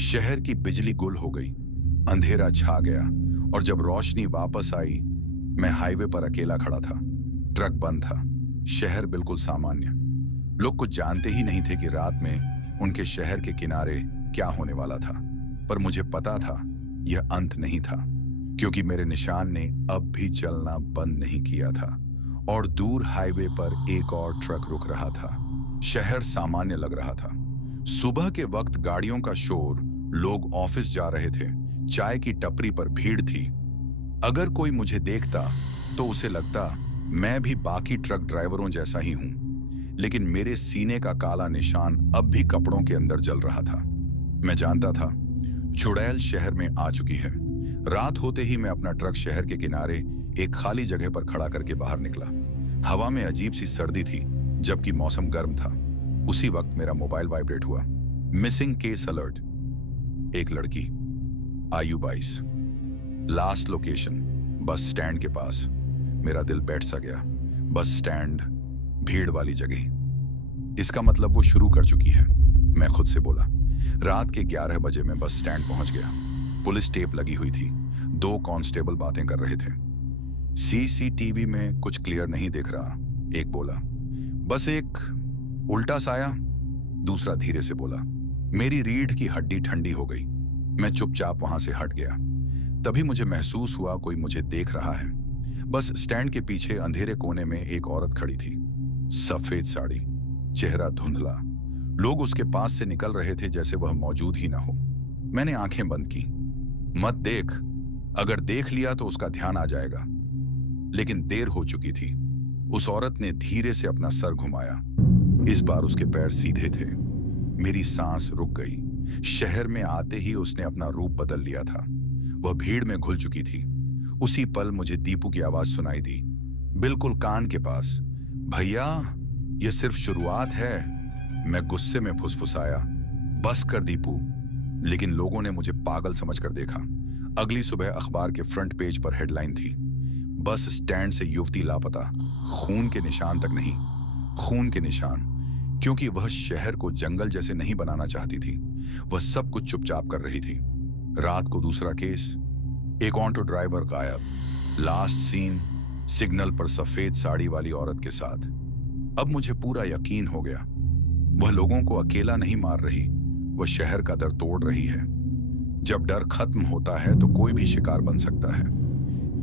शहर की बिजली गुल हो गई, अंधेरा छा गया, और जब रोशनी वापस आई, मैं हाईवे पर अकेला खड़ा था। ट्रक बंद था, शहर बिल्कुल सामान्य। लोग कुछ जानते ही नहीं थे कि रात में उनके शहर के किनारे क्या होने वाला था। पर मुझे पता था यह अंत नहीं था, क्योंकि मेरे निशान ने अब भी चलना बंद नहीं किया था। और दूर हाईवे पर एक और ट्रक रुक रहा था। शहर सामान्य लग रहा था। सुबह के वक्त गाड़ियों का शोर, लोग ऑफिस जा रहे थे, चाय की टपरी पर भीड़ थी। अगर कोई मुझे देखता तो उसे लगता मैं भी बाकी ट्रक ड्राइवरों जैसा ही हूं। लेकिन मेरे सीने का काला निशान अब भी कपड़ों के अंदर जल रहा था। मैं जानता था चुड़ैल शहर में आ चुकी है। रात होते ही मैं अपना ट्रक शहर के किनारे एक खाली जगह पर खड़ा करके बाहर निकला। हवा में अजीब सी सर्दी थी, जबकि मौसम गर्म था। उसी वक्त मेरा मोबाइल वाइब्रेट हुआ। Missing case alert. एक लड़की, आयु 22, लास्ट लोकेशन बस स्टैंड के पास। मेरा दिल बैठ सा गया। बस स्टैंड, भीड़ वाली जगह, इसका मतलब वो शुरू कर चुकी है। मैं खुद से बोला। रात के 11 बजे मैं बस स्टैंड पहुंच गया। पुलिस टेप लगी हुई थी। 2 कांस्टेबल बातें कर रहे थे। सीसीटीवी में कुछ क्लियर नहीं दिख रहा, एक बोला। बस एक उल्टा साया, दूसरा धीरे से बोला। मेरी रीढ़ की हड्डी ठंडी हो गई। मैं चुपचाप वहां से हट गया। तभी मुझे महसूस हुआ कोई मुझे देख रहा है। बस स्टैंड के पीछे अंधेरे कोने में एक औरत खड़ी थी, सफेद साड़ी, चेहरा धुंधला। लोग उसके पास से निकल रहे थे जैसे वह मौजूद ही ना हो। मैंने आंखें बंद की। मत देख, अगर देख लिया तो उसका ध्यान आ जाएगा। लेकिन देर हो चुकी थी। उस औरत ने धीरे से अपना सर घुमाया। इस बार उसके पैर सीधे थे। मेरी सांस रुक गई। शहर में आते ही उसने अपना रूप बदल लिया था। वह भीड़ में घुल चुकी थी। उसी पल मुझे दीपू की आवाज सुनाई दी, बिल्कुल कान के पास। भैया, यह सिर्फ शुरुआत है। मैं गुस्से में फुसफुसाया, बस कर दीपू। लेकिन लोगों ने मुझे पागल समझकर देखा। अगली सुबह अखबार के फ्रंट पेज पर हेडलाइन थी, बस स्टैंड से युवती लापता। खून के निशान तक नहीं, खून के निशान। क्योंकि वह शहर को जंगल जैसे नहीं बनाना चाहती थी, वह सब कुछ चुपचाप कर रही थी। रात को दूसरा केस, एक ऑटो ड्राइवर गायब। लास्ट सीन, सिग्नल पर सफेद साड़ी वाली औरत के साथ। अब मुझे पूरा यकीन हो गया, वह लोगों को अकेला नहीं मार रही, वह शहर का दर तोड़ रही है। जब डर खत्म होता है तो कोई भी शिकार बन सकता है।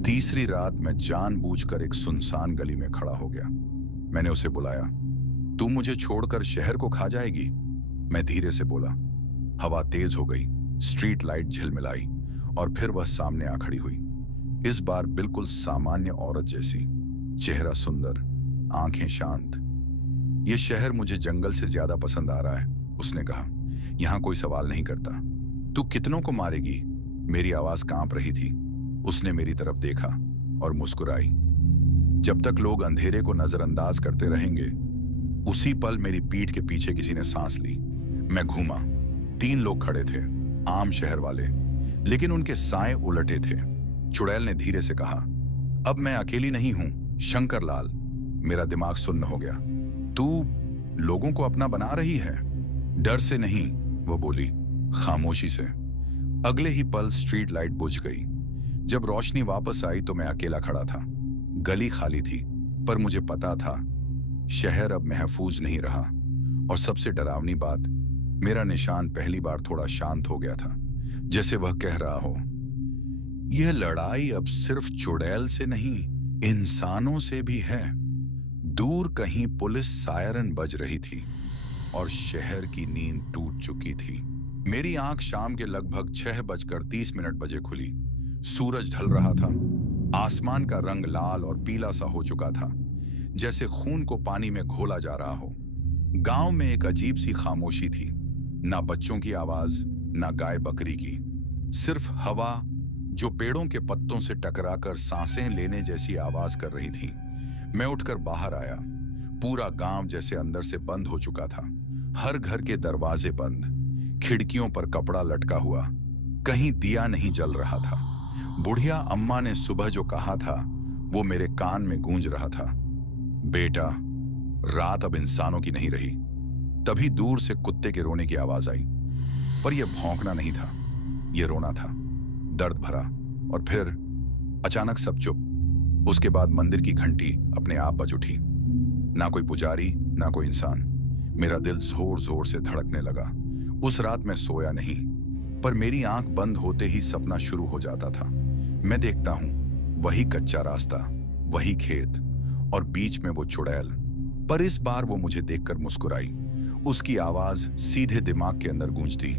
तीसरी रात मैं जानबूझकर एक सुनसान गली में खड़ा हो गया। मैंने उसे बुलाया। तू मुझे छोड़कर शहर को खा जाएगी? मैं धीरे से बोला। हवा तेज हो गई, स्ट्रीट लाइट झिलमिलाई और फिर वह सामने आ खड़ी हुई। इस बार बिल्कुल सामान्य औरत जैसी, चेहरा सुंदर, आंखें शांत। यह शहर मुझे जंगल से ज्यादा पसंद आ रहा है, उसने कहा। यहां कोई सवाल नहीं करता। तू कितनों को मारेगी? मेरी आवाज कांप रही थी। उसने मेरी तरफ देखा और मुस्कुराई। जब तक लोग अंधेरे को नजरअंदाज करते रहेंगे। उसी पल मेरी पीठ के पीछे किसी ने सांस ली। मैं घूमा। 3 लोग खड़े थे, आम शहर वाले, लेकिन उनके साए उलटे थे। चुड़ैल ने धीरे से कहा, अब मैं अकेली नहीं हूं, शंकर लाल। मेरा दिमाग सुन्न हो गया। तू लोगों को अपना बना रही है? डर से नहीं, वो बोली, खामोशी से। अगले ही पल स्ट्रीट लाइट बुझ गई। जब रोशनी वापस आई तो मैं अकेला खड़ा था। गली खाली थी, पर मुझे पता था शहर अब महफूज नहीं रहा। और सबसे डरावनी बात, मेरा निशान पहली बार थोड़ा शांत हो गया था, जैसे वह कह रहा हो, यह लड़ाई अब सिर्फ चुड़ैल से नहीं, इंसानों से भी है। दूर कहीं पुलिस सायरन बज रही थी और शहर की नींद टूट चुकी थी। मेरी आंख शाम के लगभग 6:30 बजे खुली। सूरज ढल रहा था। आसमान का रंग लाल और पीला सा हो चुका था, जैसे खून को पानी में घोला जा रहा हो। गांव में एक अजीब सी खामोशी थी, ना बच्चों की आवाज, ना गाय बकरी की, सिर्फ हवा जो पेड़ों के पत्तों से टकराकर सांसें लेने जैसी आवाज कर रही थी। मैं उठकर बाहर आया। पूरा गांव जैसे अंदर से बंद हो चुका था। हर घर के दरवाजे बंद, खिड़कियों पर कपड़ा लटका हुआ, कहीं दिया नहीं जल रहा था। बुढ़िया अम्मा ने सुबह जो कहा था वो मेरे कान में गूंज रहा था, बेटा, रात अब इंसानों की नहीं रही। तभी दूर से कुत्ते के रोने की आवाज आई, पर यह भौंकना नहीं था, यह रोना था, दर्द भरा। और फिर अचानक सब चुप। उसके बाद मंदिर की घंटी अपने आप बज उठी। ना कोई पुजारी, ना कोई इंसान। मेरा दिल जोर जोर से धड़कने लगा। उस रात मैं सोया नहीं, पर मेरी आंख बंद होते ही सपना शुरू हो जाता था। मैं देखता हूं, वही कच्चा रास्ता, वही खेत, और बीच में वो चुड़ैल। पर इस बार वो मुझे देखकर मुस्कुराई। उसकी आवाज सीधे दिमाग के अंदर गूंजती,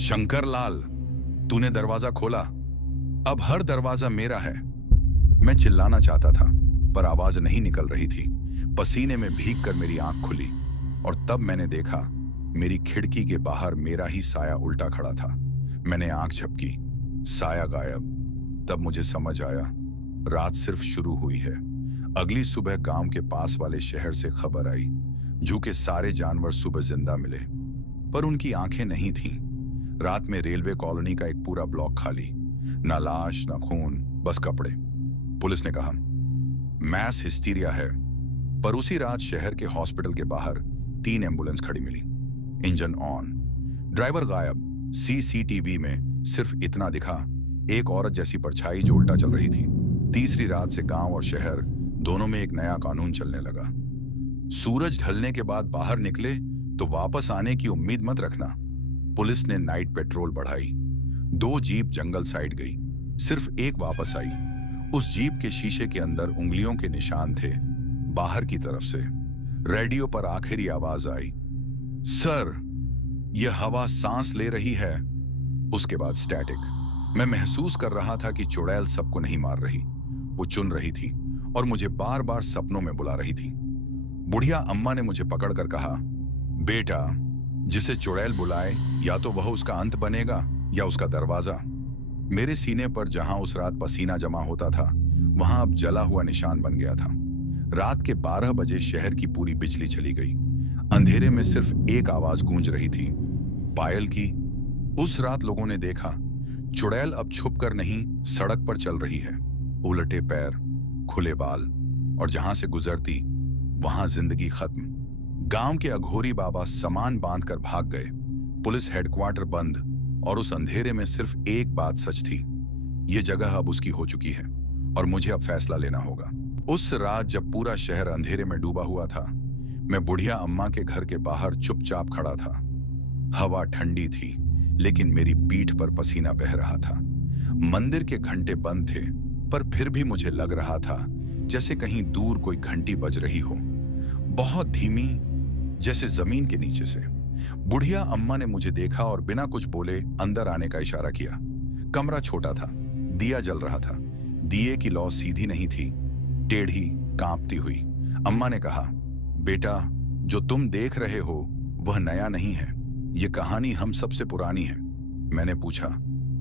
शंकर लाल, तूने दरवाजा खोला, अब हर दरवाजा मेरा है। मैं चिल्लाना चाहता था, पर आवाज नहीं निकल रही थी। पसीने में भीगकर मेरी आंख खुली और तब मैंने देखा मेरी खिड़की के बाहर मेरा ही साया उल्टा खड़ा था। मैंने आंख झपकी, साया गायब। तब मुझे समझ आया, रात सिर्फ शुरू हुई है। अगली सुबह गांव के पास वाले शहर से खबर आई, जू के सारे जानवर सुबह जिंदा मिले, पर उनकी आंखें नहीं थीं। रात में रेलवे कॉलोनी का एक पूरा ब्लॉक खाली, ना लाश, ना खून, बस कपड़े। पुलिस ने कहा मैस हिस्टीरिया है, पर उसी रात शहर के हॉस्पिटल के बाहर 3 एम्बुलेंस खड़ी मिली, इंजन ऑन, ड्राइवर गायब। सीसीटीवी में सिर्फ इतना दिखा, एक औरत जैसी परछाई जो उल्टा चल रही थी। तीसरी रात से गांव और शहर दोनों में एक नया कानून चलने लगा। सूरज ढलने के बाद बाहर निकले तो वापस आने की उम्मीद मत रखना। पुलिस ने नाइट पेट्रोल बढ़ाई। 2 जीप जंगल साइड गई, सिर्फ एक वापस आई। उस जीप के शीशे के अंदर उंगलियों के निशान थे। बाहर की तरफ से रेडियो पर आखिरी आवाज आई, सर, यह हवा सांस ले रही है। उसके बाद स्टैटिक। मैं महसूस कर रहा था कि चुड़ैल सबको नहीं मार रही, वो चुन रही थी और मुझे बार बार सपनों में बुला रही थी। बुढ़िया अम्मा ने मुझे पकड़कर कहा, बेटा, जिसे चुड़ैल बुलाए या तो वह उसका अंत बनेगा या उसका दरवाजा। मेरे सीने पर जहां उस रात पसीना जमा होता था, वहां अब जला हुआ निशान बन गया था। रात के 12 बजे शहर की पूरी बिजली चली गई। अंधेरे में सिर्फ एक आवाज गूंज रही थी, पायल की। उस रात लोगों ने देखा, चुड़ैल अब छुपकर नहीं, सड़क पर चल रही है, उलटे पैर, खुले बाल, और जहां से गुजरती वहां जिंदगी खत्म। गांव के अघोरी बाबा सामान बांधकर भाग गए। पुलिस हेडक्वार्टर बंद, और उस अंधेरे में सिर्फ एक बात सच थी, ये जगह अब उसकी हो चुकी है और मुझे अब फैसला लेना होगा। उस रात जब पूरा शहर अंधेरे में डूबा हुआ था, मैं बुढ़िया अम्मा के घर के बाहर चुपचाप खड़ा था। हवा ठंडी थी, लेकिन मेरी पीठ पर पसीना बह रहा था। मंदिर के घंटे बंद थे, पर फिर भी मुझे लग रहा था जैसे कहीं दूर कोई घंटी बज रही हो, बहुत धीमी, जैसे जमीन के नीचे से। बुढ़िया अम्मा ने मुझे देखा और बिना कुछ बोले अंदर आने का इशारा किया। कमरा छोटा था, दिया जल रहा था। दिए की लौ सीधी नहीं थी, टेढ़ी, कांपती हुई। अम्मा ने कहा, बेटा, जो तुम देख रहे हो वह नया नहीं है, ये कहानी हम सबसे पुरानी है। मैंने पूछा,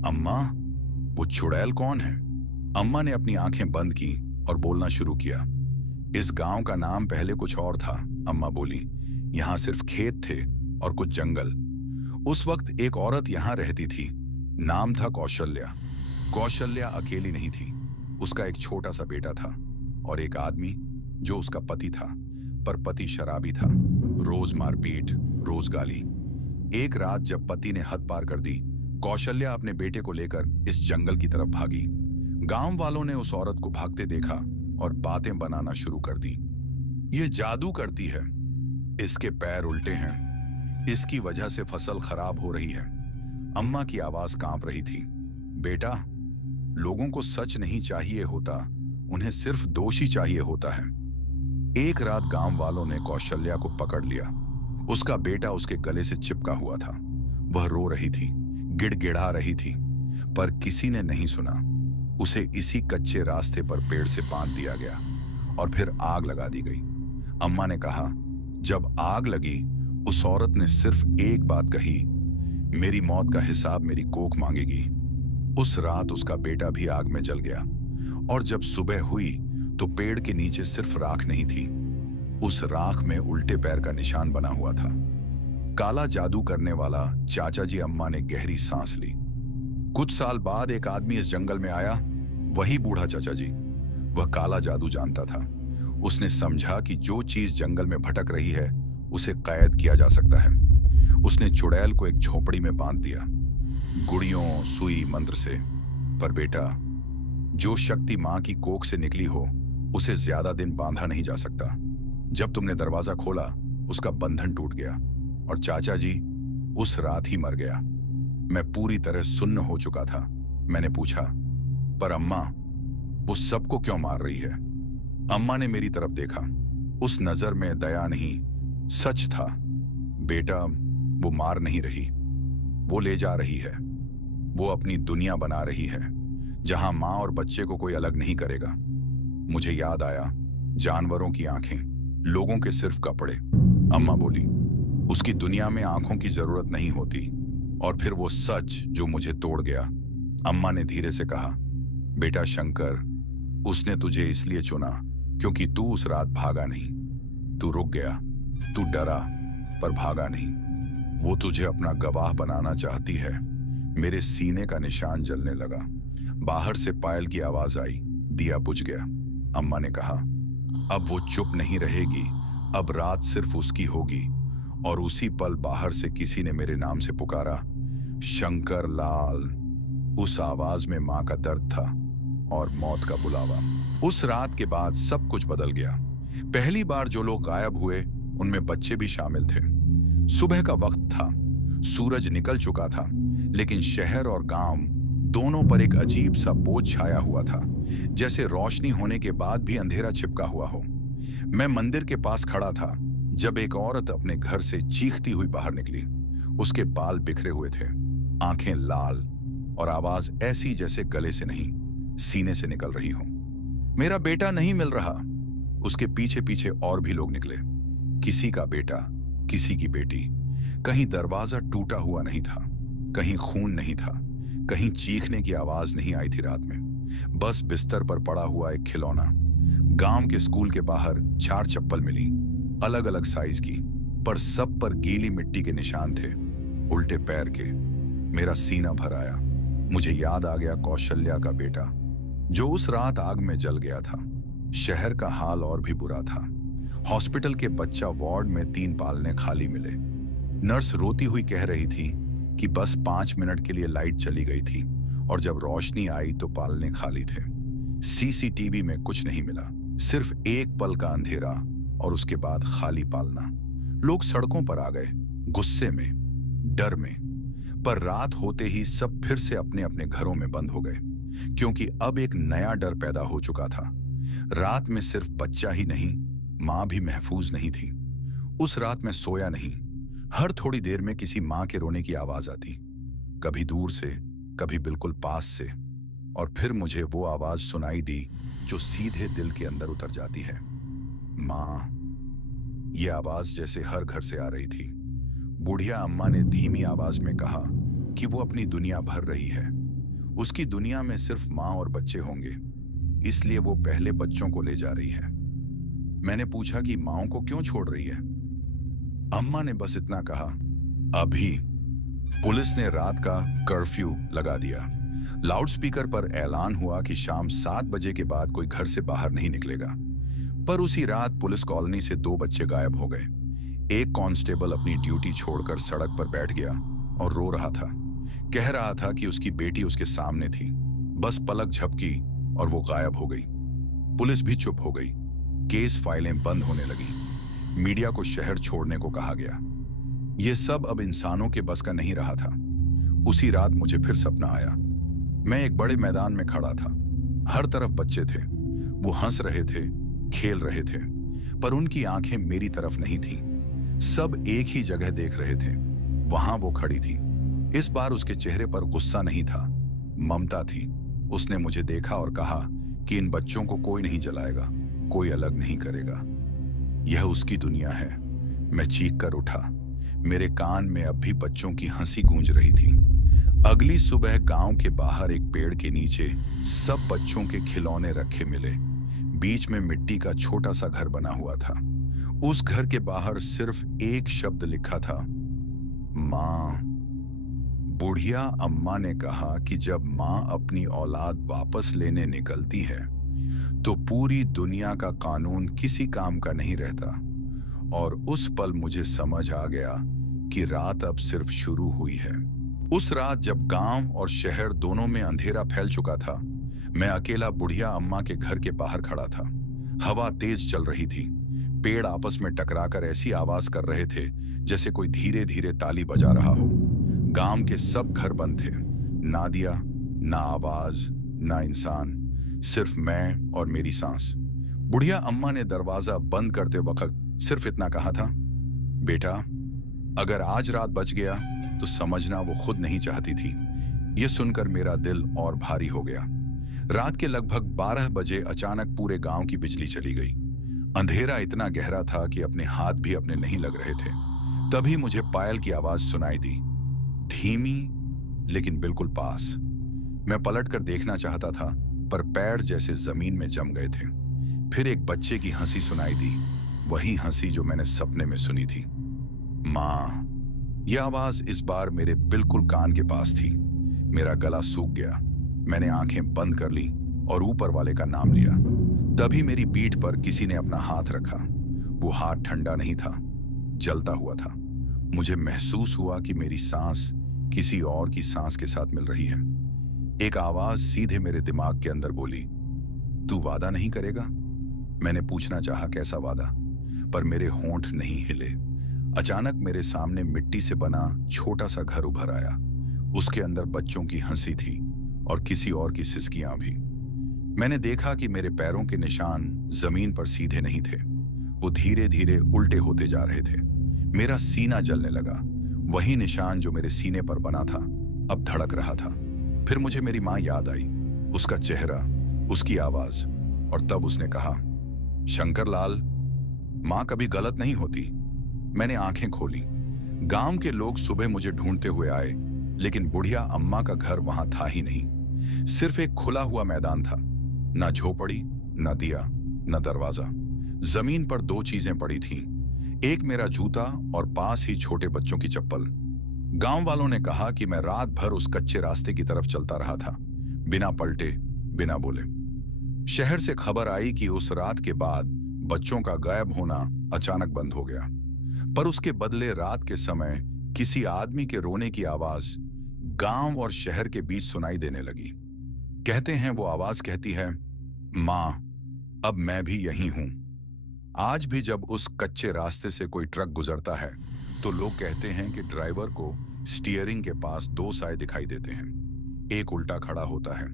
अम्मा, वो चुड़ैल कौन है? अम्मा ने अपनी आंखें बंद की और बोलना शुरू किया। इस गांव का नाम पहले कुछ और था, अम्मा बोली। यहां सिर्फ खेत थे और कुछ जंगल। उस वक्त एक औरत यहां रहती थी, नाम था कौशल्या। कौशल्या अकेली नहीं थी, उसका एक छोटा सा बेटा था और एक आदमी जो उसका पति था, पर पति शराबी था। रोज मारपीट, रोज गाली। एक रात जब पति ने हद पार कर दी, कौशल्या अपने बेटे को लेकर इस जंगल की तरफ भागी। गांव वालों ने उस औरत को भागते देखा और बातें बनाना शुरू कर दी। ये जादू करती है, इसके पैर उल्टे हैं, इसकी वजह से फसल खराब हो रही है। अम्मा की आवाज कांप रही थी। बेटा, लोगों को सच नहीं चाहिए होता, उन्हें सिर्फ दोषी चाहिए होता है। एक रात गांव वालों ने कौशल्या को पकड़ लिया। उसका बेटा उसके गले से चिपका हुआ था। वह रो रही थी, गिड़गिड़ा रही थी, पर किसी ने नहीं सुना। उसे इसी कच्चे रास्ते पर पेड़ से बांध दिया गया और फिर आग लगा दी गई। अम्मा ने कहा, जब आग लगी, उस औरत ने सिर्फ एक बात कही, मेरी मौत का हिसाब मेरी कोख मांगेगी। उस रात उसका बेटा भी आग में जल गया और जब सुबह हुई तो पेड़ के नीचे सिर्फ राख नहीं थी, उस राख में उल्टे पैर का निशान बना हुआ था। काला जादू करने वाला चाचा जी। अम्मा ने गहरी सांस ली। कुछ साल बाद एक आदमी इस जंगल में आया, वही बूढ़ा चाचा जी। वह काला जादू जानता था। उसने समझा कि जो चीज जंगल में भटक रही है उसे कैद किया जा सकता है। उसने चुड़ैल को एक झोपड़ी में बांध दिया, गुड़ियों, सुई, मंत्र से। पर बेटा, जो शक्ति मां की कोख से निकली हो उसे ज्यादा दिन बांधा नहीं जा सकता। जब तुमने दरवाजा खोला, उसका बंधन टूट गया और चाचा जी उस रात ही मर गया। मैं पूरी तरह सुन्न हो चुका था। मैंने पूछा, पर अम्मा, वो सबको क्यों मार रही है? अम्मा ने मेरी तरफ देखा। उस नजर में दया नहीं, सच था। बेटा, वो मार नहीं रही, वो ले जा रही है। वो अपनी दुनिया बना रही है, जहां मां और बच्चे को कोई अलग नहीं करेगा। मुझे याद आया, जानवरों की आंखें, लोगों के सिर्फ कपड़े। अम्मा बोली, उसकी दुनिया में आंखों की जरूरत नहीं होती। और फिर वो सच जो मुझे तोड़ गया। अम्मा ने धीरे से कहा, बेटा शंकर, उसने तुझे इसलिए चुना क्योंकि तू उस रात भागा नहीं। तू रुक गया, तू डरा, पर भागा नहीं। वो तुझे अपना गवाह बनाना चाहती है। मेरे सीने का निशान जलने लगा। बाहर से पायल की आवाज आई, दिया बुझ गया। अम्मा ने कहा, अब वो चुप नहीं रहेगी, अब रात सिर्फ उसकी होगी। और उसी पल बाहर से किसी ने मेरे नाम से पुकारा, शंकर लाल। उस आवाज में मां का दर्द था और मौत का बुलावा। उस रात के बाद सब कुछ बदल गया। पहली बार जो लोग गायब हुए उनमें बच्चे भी शामिल थे। सुबह का वक्त था, सूरज निकल चुका था, लेकिन शहर और गांव दोनों पर एक अजीब सा बोझ छाया हुआ था, जैसे रोशनी होने के बाद भी अंधेरा चिपका हुआ हो। मैं मंदिर के पास खड़ा था जब एक औरत अपने घर से चीखती हुई बाहर निकली। उसके बाल बिखरे हुए थे, आंखें लाल और आवाज ऐसी जैसे गले से नहीं, सीने से निकल रही हो। मेरा बेटा नहीं मिल रहा। उसके पीछे पीछे और भी लोग निकले, किसी का बेटा, किसी की बेटी। कहीं दरवाजा टूटा हुआ नहीं था, कहीं खून नहीं था, कहीं चीखने की आवाज नहीं आई थी रात में। बस बिस्तर पर पड़ा हुआ एक खिलौना। गांव के स्कूल के बाहर 4 चप्पल मिली, अलग अलग साइज की, पर सब पर गीली मिट्टी के निशान थे, उल्टे पैर के। मेरा सीना भर आया। मुझे याद आ गया कौशल्या का बेटा, जो उस रात आग में जल गया था। शहर का हाल और भी बुरा था। हॉस्पिटल के बच्चा वार्ड में 3 पालने खाली मिले। नर्स रोती हुई कह रही थी कि बस 5 मिनट के लिए लाइट चली गई थी और जब रोशनी आई तो पालने खाली थे। सीसीटीवी में कुछ नहीं मिला, सिर्फ एक पल का अंधेरा और उसके बाद खाली पालना। लोग सड़कों पर आ गए, गुस्से में, डर में। पर रात होते ही सब फिर से अपने अपने घरों में बंद हो गए, क्योंकि अब एक नया डर पैदा हो चुका था। रात में सिर्फ बच्चा ही नहीं, मां भी महफूज नहीं थी। उस रात मैं सोया नहीं। हर थोड़ी देर में किसी मां के रोने की आवाज आती, कभी दूर से, कभी बिल्कुल पास से। और फिर मुझे वो आवाज सुनाई दी जो सीधे दिल के अंदर उतर जाती है, मां। ये आवाज जैसे हर घर से आ रही थी। बुढ़िया अम्मा ने धीमी आवाज में कहा कि वो अपनी दुनिया भर रही है। उसकी दुनिया में सिर्फ मां और बच्चे होंगे, इसलिए वो पहले बच्चों को ले जा रही है। मैंने पूछा कि माओ को क्यों छोड़ रही है। अम्मा ने बस इतना कहा, अभी पुलिस ने रात का कर्फ्यू लगा दिया। लाउडस्पीकर पर ऐलान हुआ कि शाम 7 बजे के बाद कोई घर से बाहर नहीं निकलेगा। पर उसी रात पुलिस कॉलोनी से 2 बच्चे गायब हो गए। एक कांस्टेबल अपनी ड्यूटी छोड़कर सड़क पर बैठ गया और रो रहा था। कह रहा था कि उसकी बेटी उसके सामने थी, बस पलक झपकी और वो गायब हो गई। पुलिस भी चुप हो गई। केस फाइलें बंद होने लगी। मीडिया को शहर छोड़ने को कहा गया। यह सब अब इंसानों के बस का नहीं रहा था। उसी रात मुझे फिर सपना आया। मैं एक बड़े मैदान में खड़ा था। हर तरफ बच्चे थे। वो हंस रहे थे, खेल रहे थे, पर उनकी आंखें मेरी तरफ नहीं थीं। सब एक ही जगह देख रहे थे। वहां वो खड़ी थी। इस बार उसके चेहरे पर गुस्सा नहीं था, ममता थी। उसने मुझे देखा और कहा कि इन बच्चों को कोई नहीं जलाएगा, कोई अलग नहीं करेगा। यह उसकी दुनिया है। मैं चीख कर उठा। मेरे कान में अब भी बच्चों की हंसी गूंज रही थी। अगली सुबह गांव के बाहर एक पेड़ के नीचे सब बच्चों के खिलौने रखे मिले। बीच में मिट्टी का छोटा सा घर बना हुआ था। उस घर के बाहर सिर्फ एक शब्द लिखा था, मां। बुढ़िया अम्मा ने कहा कि जब मां अपनी औलाद वापस लेने निकलती है तो पूरी दुनिया का कानून किसी काम का नहीं रहता। और उस पल मुझे समझ आ गया कि रात अब सिर्फ शुरू हुई है। उस रात जब गांव और शहर दोनों में अंधेरा फैल चुका था, मैं अकेला बुढ़िया अम्मा के घर के बाहर खड़ा था। हवा तेज चल रही थी। पेड़ आपस में टकराकर ऐसी आवाज कर रहे थे जैसे कोई धीरे धीरे ताली बजा रहा हो। गांव के सब घर बंद थे। ना दिया, ना आवाज, ना इंसान, सिर्फ मैं और मेरी सांस। बुढ़िया अम्मा ने दरवाजा बंद करते वक्त सिर्फ इतना कहा था, बेटा, अगर आज रात बच गया तो समझना वो खुद नहीं चाहती थी। ये सुनकर मेरा दिल और भारी हो गया। रात के लगभग 12 बजे अचानक पूरे गांव की बिजली चली गई। अंधेरा इतना गहरा था कि अपने हाथ भी अपने नहीं लग रहे थे। तभी मुझे पायल की आवाज सुनाई दी, धीमी लेकिन बिल्कुल पास। मैं पलटकर देखना चाहता था, पर पैर जैसे जमीन में जम गए थे। फिर एक बच्चे की हंसी सुनाई दी, वही हंसी जो मैंने सपने में सुनी थी। मां। यह आवाज इस बार मेरे बिल्कुल कान के पास थी। मेरा गला सूख गया। मैंने आंखें बंद कर ली और ऊपर वाले का नाम लिया। तभी मेरी पीठ पर किसी ने अपना हाथ रखा। वो हाथ ठंडा नहीं था, जलता हुआ था। मुझे महसूस हुआ कि मेरी सांस किसी और की सांस के साथ मिल रही है। एक आवाज सीधे मेरे दिमाग के अंदर बोली, तू वादा नहीं करेगा? मैंने पूछना चाहा, कैसा वादा? पर मेरे होंठ नहीं हिले। अचानक मेरे सामने मिट्टी से बना छोटा सा घर उभर आया। उसके अंदर बच्चों की हंसी थी और किसी और की सिसकियां भी। मैंने देखा कि मेरे पैरों के निशान जमीन पर सीधे नहीं थे, वो धीरे धीरे उल्टे होते जा रहे थे। मेरा सीना जलने लगा। वही निशान जो मेरे सीने पर बना था अब धड़क रहा था। फिर मुझे मेरी मां याद आई, उसका चेहरा, उसकी आवाज। और तब उसने कहा, शंकर लाल, मां कभी गलत नहीं होती। मैंने आंखें खोली। गांव के लोग सुबह मुझे ढूंढते हुए आए, लेकिन बुढ़िया अम्मा का घर वहां था ही नहीं। सिर्फ एक खुला हुआ मैदान था। ना झोपड़ी, ना दिया, ना दरवाजा। जमीन पर 2 चीजें पड़ी थीं, एक मेरा जूता और पास ही छोटे बच्चों की चप्पल। गांव वालों ने कहा कि मैं रात भर उस कच्चे रास्ते की तरफ चलता रहा था, बिना पलटे, बिना बोले। शहर से खबर आई कि उस रात के बाद बच्चों का गायब होना अचानक बंद हो गया। पर उसके बदले रात के समय किसी आदमी के रोने की आवाज गांव और शहर के बीच सुनाई देने लगी। कहते हैं वो आवाज कहती है, मां, अब मैं भी यही हूं। आज भी जब उस कच्चे रास्ते से कोई ट्रक गुजरता है तो लोग कहते हैं कि ड्राइवर को स्टीयरिंग के पास दो साए दिखाई देते हैं। एक उल्टा खड़ा होता है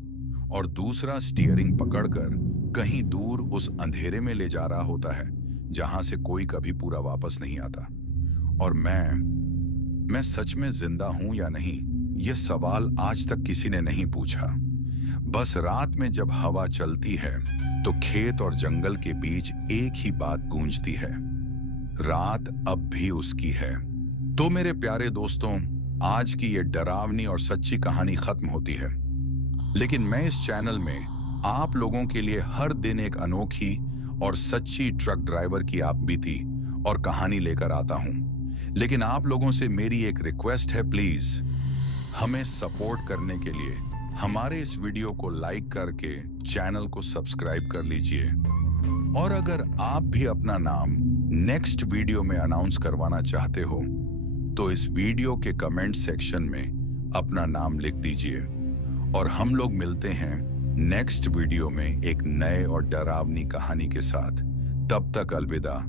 और दूसरा स्टीयरिंग पकड़कर कहीं दूर उस अंधेरे में ले जा रहा होता है जहां से कोई कभी पूरा वापस नहीं आता। और मैं सच में जिंदा हूं या नहीं, यह सवाल आज तक किसी ने नहीं पूछा। बस रात में जब हवा चलती है तो खेत और जंगल के बीच एक ही बात गूंजती है, रात अब भी उसकी है। तो मेरे प्यारे दोस्तों, आज की ये डरावनी और सच्ची कहानी खत्म होती है, लेकिन मैं इस चैनल में आप लोगों के लिए हर दिन एक अनोखी और सच्ची ट्रक ड्राइवर की आप बीती और कहानी लेकर आता हूं। लेकिन आप लोगों से मेरी एक रिक्वेस्ट है, प्लीज हमें सपोर्ट करने के लिए हमारे इस वीडियो को लाइक करके चैनल को सब्सक्राइब कर लीजिए। और अगर आप भी अपना नाम नेक्स्ट वीडियो में अनाउंस करवाना चाहते हो तो इस वीडियो के कमेंट सेक्शन में अपना नाम लिख दीजिए। और हम लोग मिलते हैं नेक्स्ट वीडियो में एक नए और डरावनी कहानी के साथ। तब तक अलविदा।